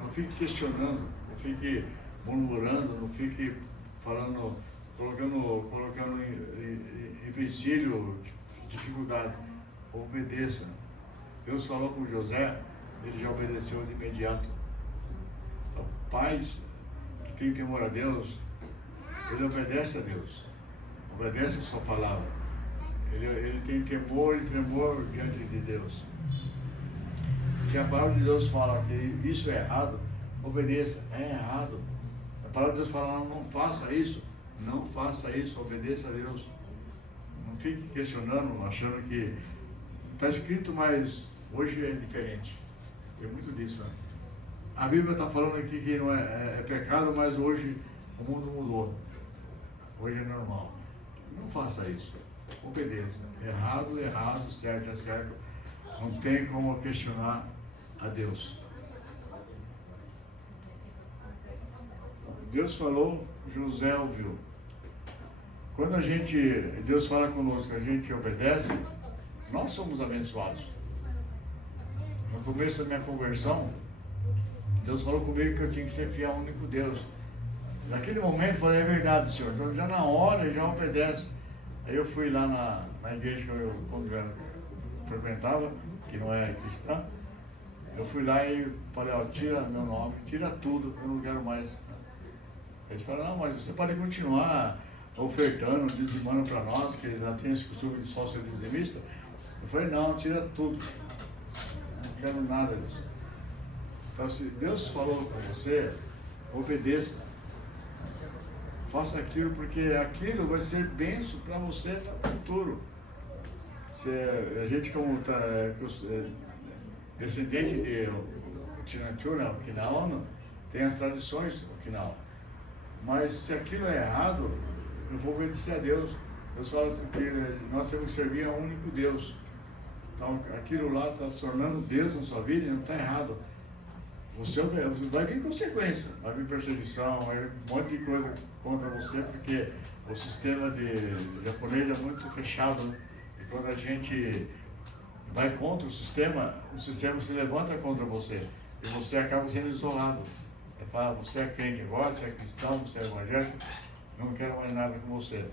Não fique questionando, não fique murmurando, não fique falando, colocando em empecilho, dificuldade. obedeça. Deus falou com José, ele já obedeceu de imediato. Então, pais que têm temor a Deus, ele obedece a Deus, obedece a sua palavra. Ele tem temor e tremor diante de Deus. Se a palavra de Deus fala que isso é errado, obedeça, é errado. A palavra de Deus fala, não faça isso, não faça isso, obedeça a Deus. Não fique questionando, achando que está escrito, mas hoje é diferente. Tem muito disso, né? A Bíblia está falando aqui que não é pecado, mas hoje o mundo mudou. Hoje é normal. Não faça isso. Obedeça. Errado, errado, certo, é certo. Não tem como questionar a Deus. Deus falou, José ouviu. Quando Deus fala conosco, a gente obedece, nós somos abençoados. No começo da minha conversão, Deus falou comigo que eu tinha que ser fiel ao único Deus. Naquele momento eu falei, é verdade, Senhor. Então já na hora, já obedece. Aí eu fui lá na igreja que eu frequentava, que não é cristã. Eu fui lá e falei, ó, tira meu nome, tira tudo, eu não quero mais. Eles falaram, não, mas você pode continuar ofertando, dizimando para nós, que já tem esse costume de sócio dizimista. Eu falei, não, tira tudo. Não quero nada disso. Então, se Deus falou com você, obedeça. Faça aquilo, porque aquilo vai ser bênção para você no futuro. A gente, como descendente de Okinawa, Okinawa, tem as tradições Okinawa. Mas se aquilo é errado, eu vou obedecer a Deus. Deus fala assim que nós temos que servir a um único Deus. Então aquilo lá está se tornando Deus na sua vida e não está errado. Você vai vir consequência, vai vir perseguição, vai vir um monte de coisa contra você, porque o sistema japonês é muito fechado, né? E quando a gente vai contra o sistema se levanta contra você. E você acaba sendo isolado. Ele fala, você é crente agora, você é cristão, você é evangélico, não quero mais nada com você.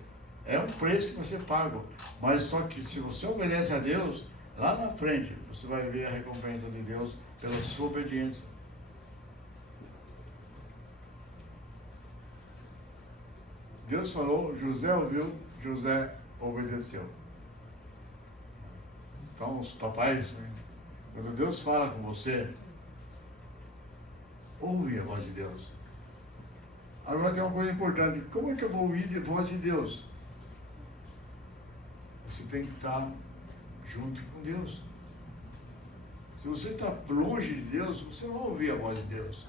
É um preço que você paga, mas só que se você obedece a Deus, lá na frente você vai ver a recompensa de Deus pela sua obediência. Deus falou, José ouviu, José obedeceu. Então os papais, quando Deus fala com você, ouve a voz de Deus. Agora tem uma coisa importante, como é que eu vou ouvir a voz de Deus? Você tem que estar junto com Deus. Se você está longe de Deus, você não vai ouvir a voz de Deus.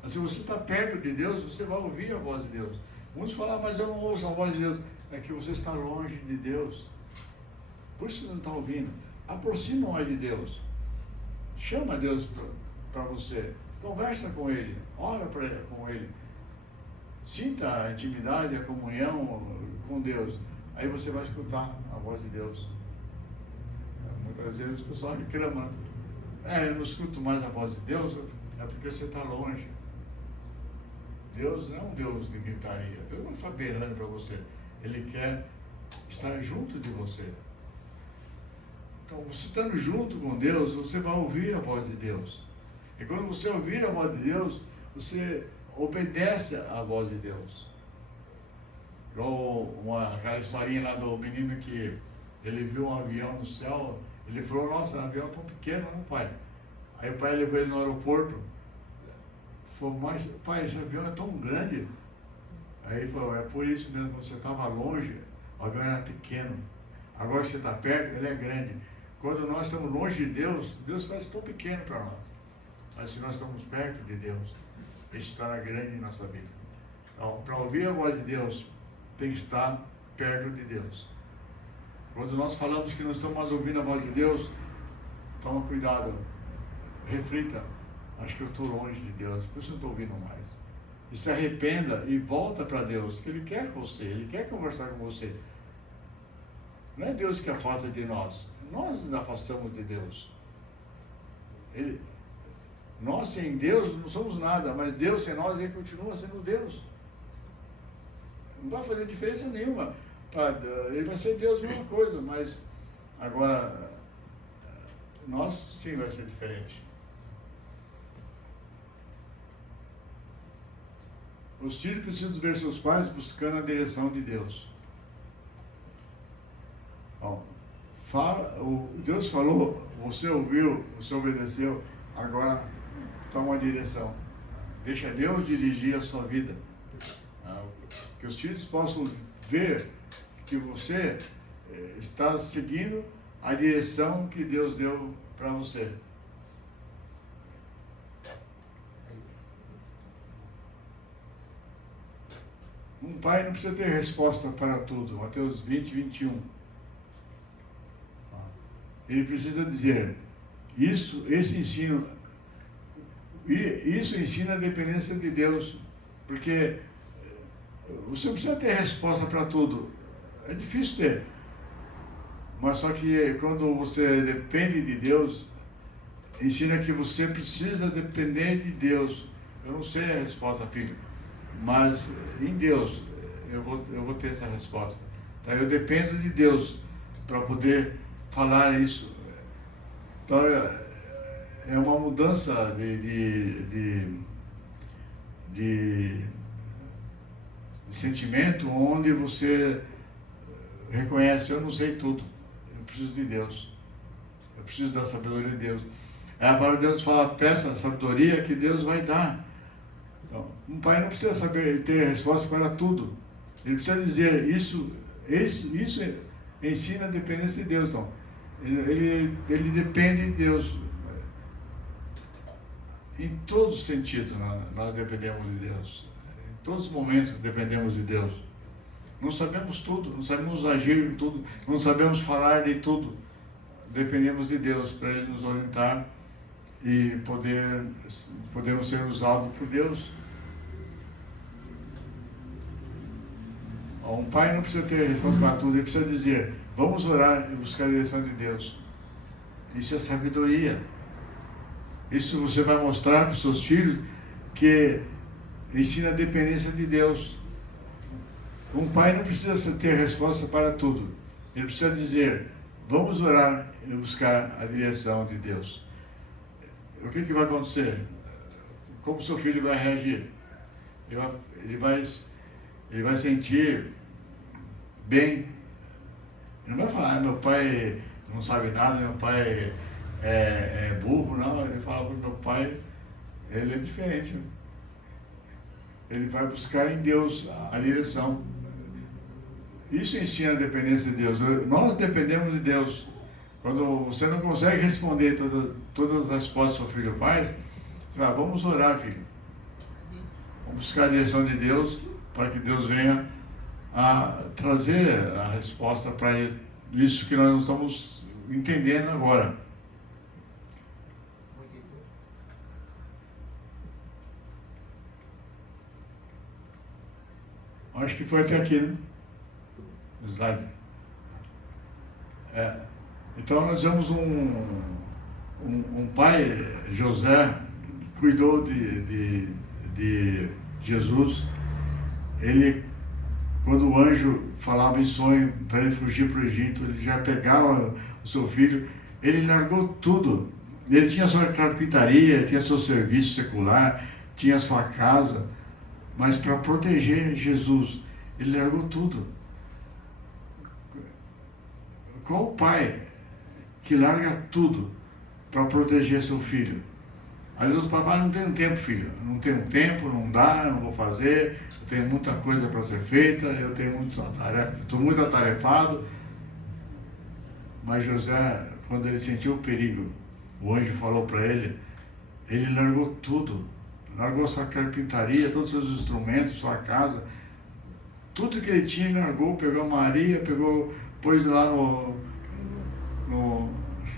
Mas se você está perto de Deus, você vai ouvir a voz de Deus. Muitos falam, mas eu não ouço a voz de Deus. É que você está longe de Deus. Por isso você não está ouvindo. Aproxima mais de Deus. Chama Deus para você. Conversa com Ele. Ora com Ele. Sinta a intimidade, a comunhão com Deus. Aí você vai escutar a voz de Deus. Muitas vezes o pessoal reclama. Eu não escuto mais a voz de Deus. É porque você está longe. Deus não é um Deus de gritaria. Deus não está berrando para você. Ele quer estar junto de você. Então, você estando junto com Deus, você vai ouvir a voz de Deus. E quando você ouvir a voz de Deus, você obedece à voz de Deus. Aquela historinha lá do menino que ele viu um avião no céu, ele falou, nossa, um avião tão pequeno, não, pai? Aí o pai levou ele no aeroporto, falou, mas pai, esse avião é tão grande. Aí ele falou, é por isso mesmo, quando você estava longe, o avião era pequeno. Agora que você está perto, ele é grande. Quando nós estamos longe de Deus, Deus parece tão pequeno para nós. Mas se nós estamos perto de Deus, Ele se torna grande em nossa vida. Então, para ouvir a voz de Deus, tem que estar perto de Deus. Quando nós falamos que não estamos mais ouvindo a voz de Deus, toma cuidado, reflita. Acho que eu estou longe de Deus, por isso não estou ouvindo mais. E se arrependa e volta para Deus, que Ele quer você, Ele quer conversar com você. Não é Deus que afasta de nós, nós nos afastamos de Deus. Nós sem Deus não somos nada, mas Deus sem nós, Ele continua sendo Deus. Não vai fazer diferença nenhuma. Ele vai ser Deus, mesma coisa, mas agora nós sim vai ser diferente. Os filhos precisam ver seus pais buscando a direção de Deus. Bom, Deus falou, você ouviu, você obedeceu, agora toma a direção. Deixa Deus dirigir a sua vida. Que os filhos possam ver que você está seguindo a direção que Deus deu para você. Um pai não precisa ter resposta para tudo. Mateus 20, 21. Ele precisa dizer, isso ensina a dependência de Deus, porque você não precisa ter resposta para tudo. É difícil ter. Mas só que quando você depende de Deus, ensina que você precisa depender de Deus. Eu não sei a resposta, filho, mas em Deus eu vou ter essa resposta. Então, eu dependo de Deus para poder falar isso. Então, é uma mudança de sentimento, onde você reconhece, eu não sei tudo, eu preciso de Deus, eu preciso da sabedoria de Deus. A palavra de Deus fala, peça a sabedoria que Deus vai dar. Então, um pai não precisa saber ter resposta para tudo, ele precisa dizer, isso ensina a dependência de Deus. Então, ele depende de Deus. Em todos os sentidos nós dependemos de Deus. Em todos os momentos dependemos de Deus. Não sabemos tudo, não sabemos agir em tudo, não sabemos falar de tudo. Dependemos de Deus para Ele nos orientar e podemos ser usados por Deus. Um pai não precisa ter resposta para tudo, ele precisa dizer, vamos orar e buscar a direção de Deus. Isso é sabedoria. Isso você vai mostrar para os seus filhos que ensina a dependência de Deus. Um pai não precisa ter resposta para tudo. Ele precisa dizer, vamos orar e buscar a direção de Deus. O que vai acontecer? Como seu filho vai reagir? Ele vai sentir bem. Ele não vai falar, meu pai não sabe nada, meu pai é burro, não. Ele fala, meu pai, ele é diferente. Ele vai buscar em Deus a direção. Isso ensina a dependência de Deus. Nós dependemos de Deus. Quando você não consegue responder todas as respostas que seu filho faz, você fala, vamos orar, filho. Vamos buscar a direção de Deus para que Deus venha a trazer a resposta para isso que nós não estamos entendendo agora. Acho que foi até aqui, né? O slide. Então nós vemos um pai, José, cuidou de Jesus. Ele, quando o anjo falava em sonho para ele fugir para o Egito, ele já pegava o seu filho, ele largou tudo. Ele tinha sua carpintaria, tinha seu serviço secular, tinha sua casa, mas para proteger Jesus, ele largou tudo. Qual pai que larga tudo para proteger seu filho? Às vezes o papai não tem tempo, filho. Não tenho tempo, não dá, não vou fazer, eu tenho muita coisa para ser feita, eu tenho muita tarefa, estou muito atarefado. Mas José, quando ele sentiu o perigo, o anjo falou para ele, ele largou tudo. Largou sua carpintaria, todos os seus instrumentos, sua casa, tudo que ele tinha, ele largou, pegou a Maria, pôs lá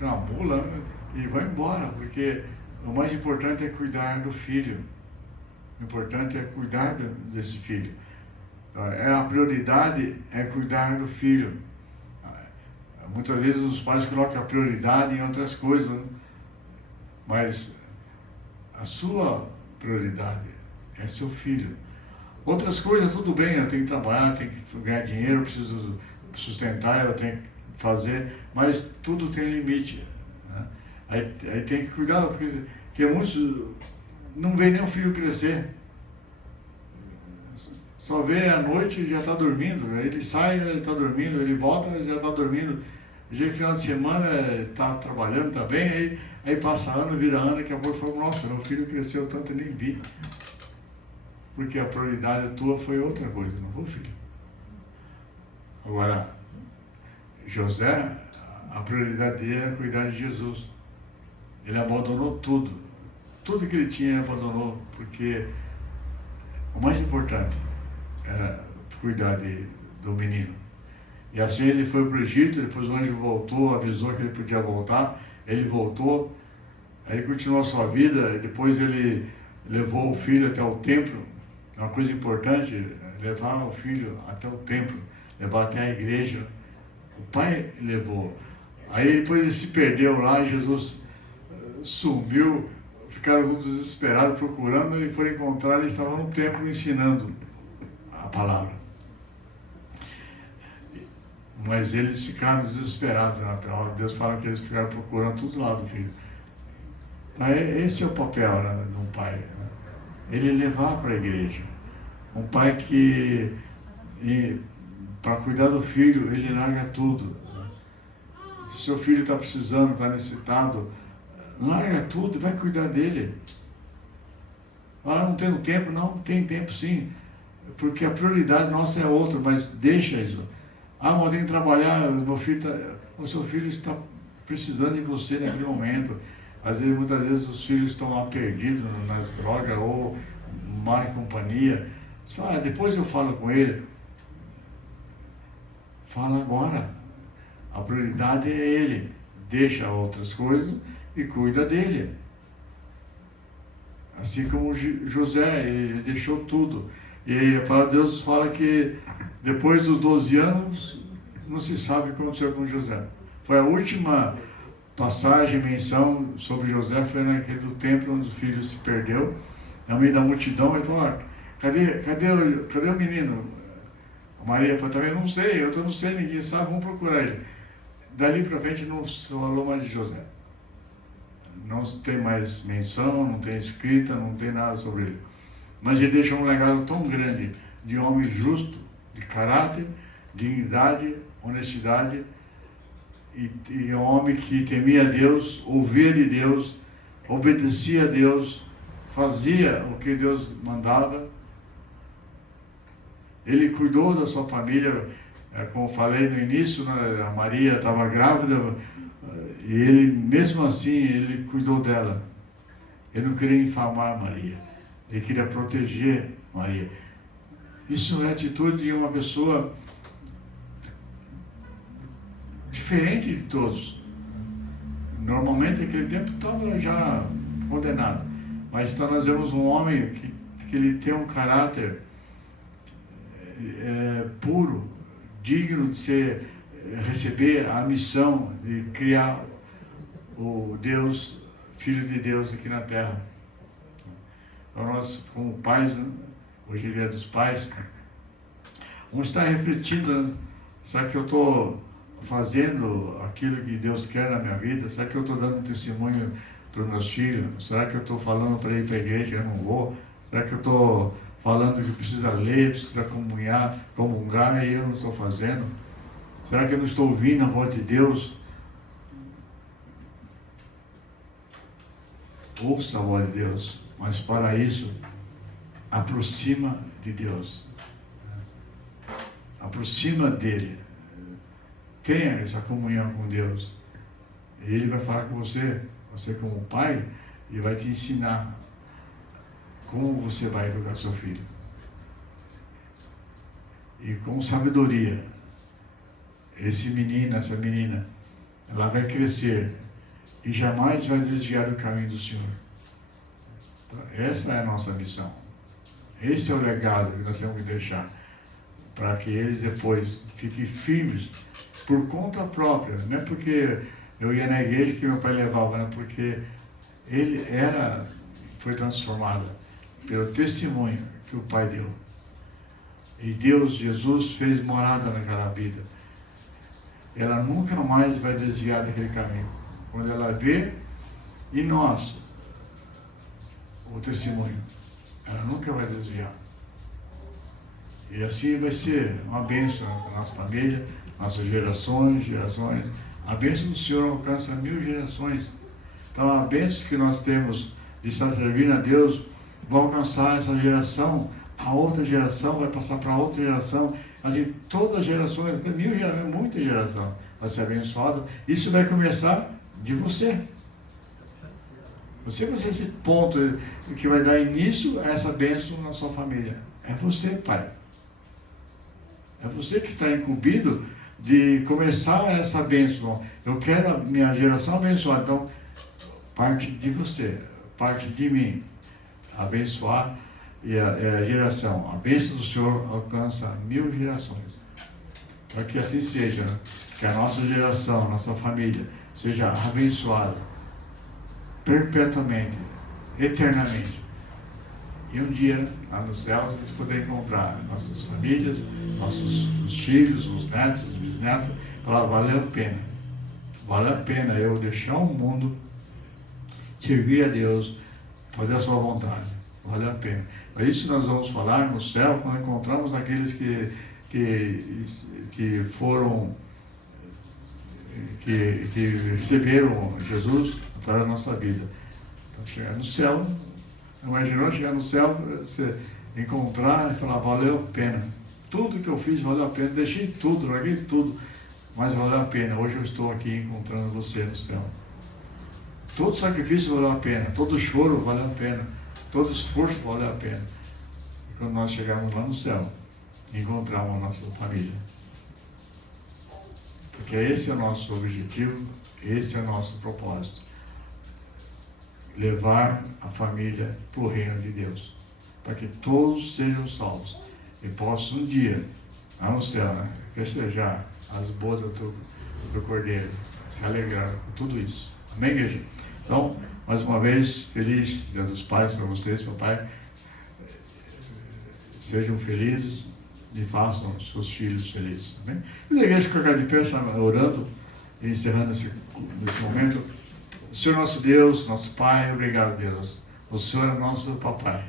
na mula, né, e vai embora, porque o mais importante é cuidar do filho. O importante é cuidar desse filho. A prioridade é cuidar do filho. Muitas vezes os pais colocam a prioridade em outras coisas, né? Mas a sua prioridade é seu filho. Outras coisas, tudo bem, eu tenho que trabalhar, tenho que ganhar dinheiro, eu preciso sustentar, eu tenho que fazer, mas tudo tem limite, né? Aí tem que cuidar, porque muitos não veem nem o filho crescer. Só vê à noite e já está dormindo. Ele sai, ele está dormindo, ele volta, ele já está dormindo. Já no final de semana está trabalhando, está bem, aí passa ano, vira ano, daqui a pouco fala, nossa, meu filho cresceu tanto, eu nem vi. Porque a prioridade tua foi outra coisa, não foi, filho? Agora, José, a prioridade dele era cuidar de Jesus. Ele abandonou tudo. Tudo que ele tinha ele abandonou, porque o mais importante era cuidar do menino. E assim ele foi para o Egito, depois o anjo voltou, avisou que ele podia voltar, ele voltou, aí ele continuou a sua vida, depois ele levou o filho até o templo. É uma coisa importante, levar o filho até o templo, levar até a igreja. O pai levou. Aí depois ele se perdeu lá, Jesus sumiu, ficaram desesperados procurando, e foram encontrar, ele estava no templo ensinando a palavra. Mas eles ficaram desesperados, né? Deus fala que eles ficaram procurando tudo lá do filho. Mas esse é o papel, né, de um pai, né? Ele levar para a igreja. Um pai que, para cuidar do filho, ele larga tudo, né? Se seu filho está precisando, está necessitado, larga tudo e vai cuidar dele. Ah, não tenho tempo. Não, tem tempo sim, porque a prioridade nossa é outra, mas deixa isso. Ah, mas eu tenho que trabalhar, o seu filho está precisando de você naquele momento. Às vezes, muitas vezes, os filhos estão lá perdidos nas drogas ou má companhia. Só, depois eu falo com ele. Fala agora. A prioridade é ele. Deixa outras coisas e cuida dele. Assim como José, ele deixou tudo. E a palavra de Deus fala que depois dos 12 anos, não se sabe o que aconteceu com José. Foi a última passagem, menção sobre José, foi naquele do templo onde o filho se perdeu. No meio da multidão, ele falou, cadê o menino? A Maria falou, também não sei, eu não sei, ninguém sabe, vamos procurar ele. Dali para frente não se falou mais de José. Não tem mais menção, não tem escrita, não tem nada sobre ele. Mas ele deixou um legado tão grande de homem justo, de caráter, dignidade, honestidade, e um homem que temia a Deus, ouvia de Deus, obedecia a Deus, fazia o que Deus mandava. Ele cuidou da sua família, como falei no início, a Maria estava grávida, e ele, mesmo assim, ele cuidou dela. Ele não queria infamar Maria, ele queria proteger Maria. Isso é a atitude de uma pessoa diferente de todos. Normalmente, naquele tempo, estava já condenado. Mas então nós vemos um homem que ele tem um caráter puro, digno de receber a missão de criar o Deus, Filho de Deus aqui na Terra. Então nós, como pais, né? Hoje é dia dos pais, vamos estar refletindo, né? Será que eu estou fazendo aquilo que Deus quer na minha vida? Será que eu estou dando testemunho para os meus filhos? Será que eu estou falando para ir para a igreja e eu não vou? Será que eu estou falando que precisa ler, precisa comungar e eu não estou fazendo? Será que eu não estou ouvindo a voz de Deus? Ouça a voz de Deus, mas para isso, aproxima de Deus. Aproxima dele. Tenha essa comunhão com Deus. E ele vai falar com você como pai, e vai te ensinar como você vai educar seu filho. E com sabedoria, esse menino, essa menina, ela vai crescer e jamais vai desviar do caminho do Senhor. Então, essa é a nossa missão. Esse é o legado que nós temos que deixar, para que eles depois fiquem firmes por conta própria. Não é porque eu ia na igreja que meu pai levava, não, porque ele foi transformado pelo testemunho que o pai deu. E Deus, Jesus, fez morada naquela vida. Ela nunca mais vai desviar daquele caminho. Quando ela vê e nós, o testemunho. Ela nunca vai desviar. E assim vai ser uma bênção na nossa família, nossas gerações. A bênção do Senhor alcança 1000 gerações. Então a bênção que nós temos de estar servindo a Deus vai alcançar essa geração, a outra geração vai passar para outra geração, assim, todas as gerações, até 1000 gerações, muita geração vai ser abençoada. Isso vai começar de você. Você vai ser esse ponto que vai dar início a essa bênção na sua família. É você, pai. É você que está incumbido de começar essa bênção. Eu quero a minha geração abençoada. Então, parte de você, parte de mim, abençoar e a geração. A bênção do Senhor alcança 1000 gerações. Para que assim seja, né? Que a nossa geração, a nossa família, seja abençoada perpetuamente, eternamente. E um dia, lá no céu, a gente poder encontrar nossas famílias, nossos os filhos, os netos, os bisnetos, falar, valeu a pena. Vale a pena eu deixar o mundo, servir a Deus, fazer a sua vontade. Vale a pena. Mas isso nós vamos falar no céu, quando encontramos aqueles que foram, que receberam Jesus para a nossa vida. Então, chegar no céu, imaginou chegar no céu, você encontrar e falar, valeu a pena. Tudo que eu fiz valeu a pena, deixei tudo, larguei tudo, mas valeu a pena. Hoje eu estou aqui encontrando você no céu. Todo sacrifício valeu a pena, todo choro valeu a pena, todo esforço valeu a pena. E quando nós chegarmos lá no céu, encontrarmos a nossa família. Porque esse é o nosso objetivo, esse é o nosso propósito. Levar a família para o reino de Deus, para que todos sejam salvos e possam um dia, lá no céu, né, festejar as bodas do Cordeiro, se alegrar com tudo isso. Amém, igreja? Então, mais uma vez, feliz Dia dos Pais para vocês, papai. Sejam felizes e façam os seus filhos felizes. Amém? E a igreja colocar de pé, orando e encerrando nesse momento. Senhor nosso Deus, nosso Pai, obrigado, Deus. O Senhor é nosso papai.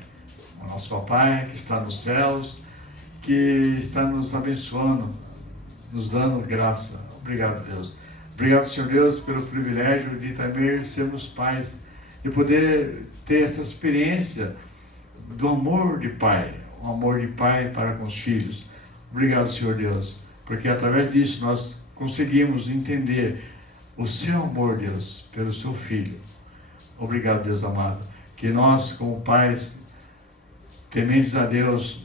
O nosso papai que está nos céus, que está nos abençoando, nos dando graça. Obrigado, Deus. Obrigado, Senhor Deus, pelo privilégio de também sermos pais, de poder ter essa experiência do amor de pai, o amor de pai para com os filhos. Obrigado, Senhor Deus, porque através disso nós conseguimos entender o seu amor, Deus, pelo seu Filho. Obrigado, Deus amado, que nós, como pais, tementes a Deus,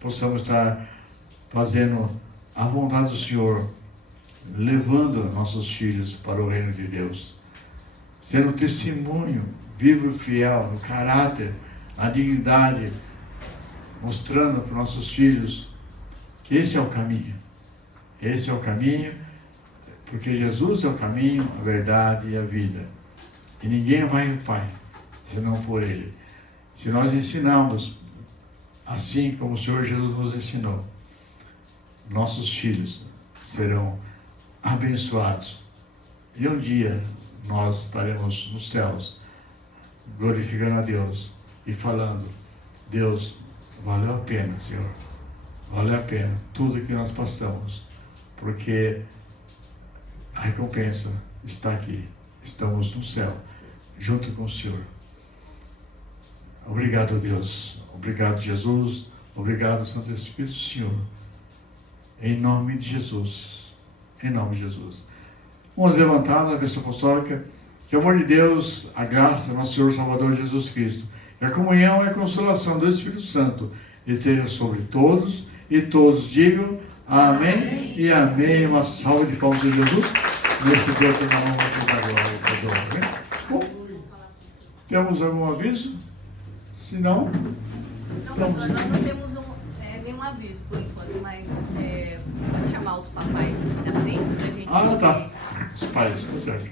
possamos estar fazendo a vontade do Senhor, levando nossos filhos para o reino de Deus, sendo testemunho vivo e fiel no caráter, na dignidade, mostrando para nossos filhos que esse é o caminho. Esse é o caminho, porque Jesus é o caminho, a verdade e a vida. E ninguém vai ao Pai, senão por Ele. Se nós ensinarmos assim como o Senhor Jesus nos ensinou, nossos filhos serão abençoados. E um dia nós estaremos nos céus, glorificando a Deus e falando, Deus, valeu a pena, Senhor. Valeu a pena tudo que nós passamos, porque a recompensa está aqui. Estamos no céu, junto com o Senhor. Obrigado, Deus. Obrigado, Jesus. Obrigado, Santo Espírito do Senhor. Em nome de Jesus. Em nome de Jesus. Vamos levantar na bênção apostólica. Que o amor de Deus, a graça do nosso Senhor Salvador Jesus Cristo, e a comunhão e a consolação do Espírito Santo esteja sobre todos, e todos digam amém e amém. Uma salva de palmas de Jesus. Neste dia que nós vamos agora. Bom, temos algum aviso? Se não, Não, nós não temos nenhum aviso por enquanto, mas pode chamar os papais aqui da frente para a gente poder... tá. Os pais, tá certo.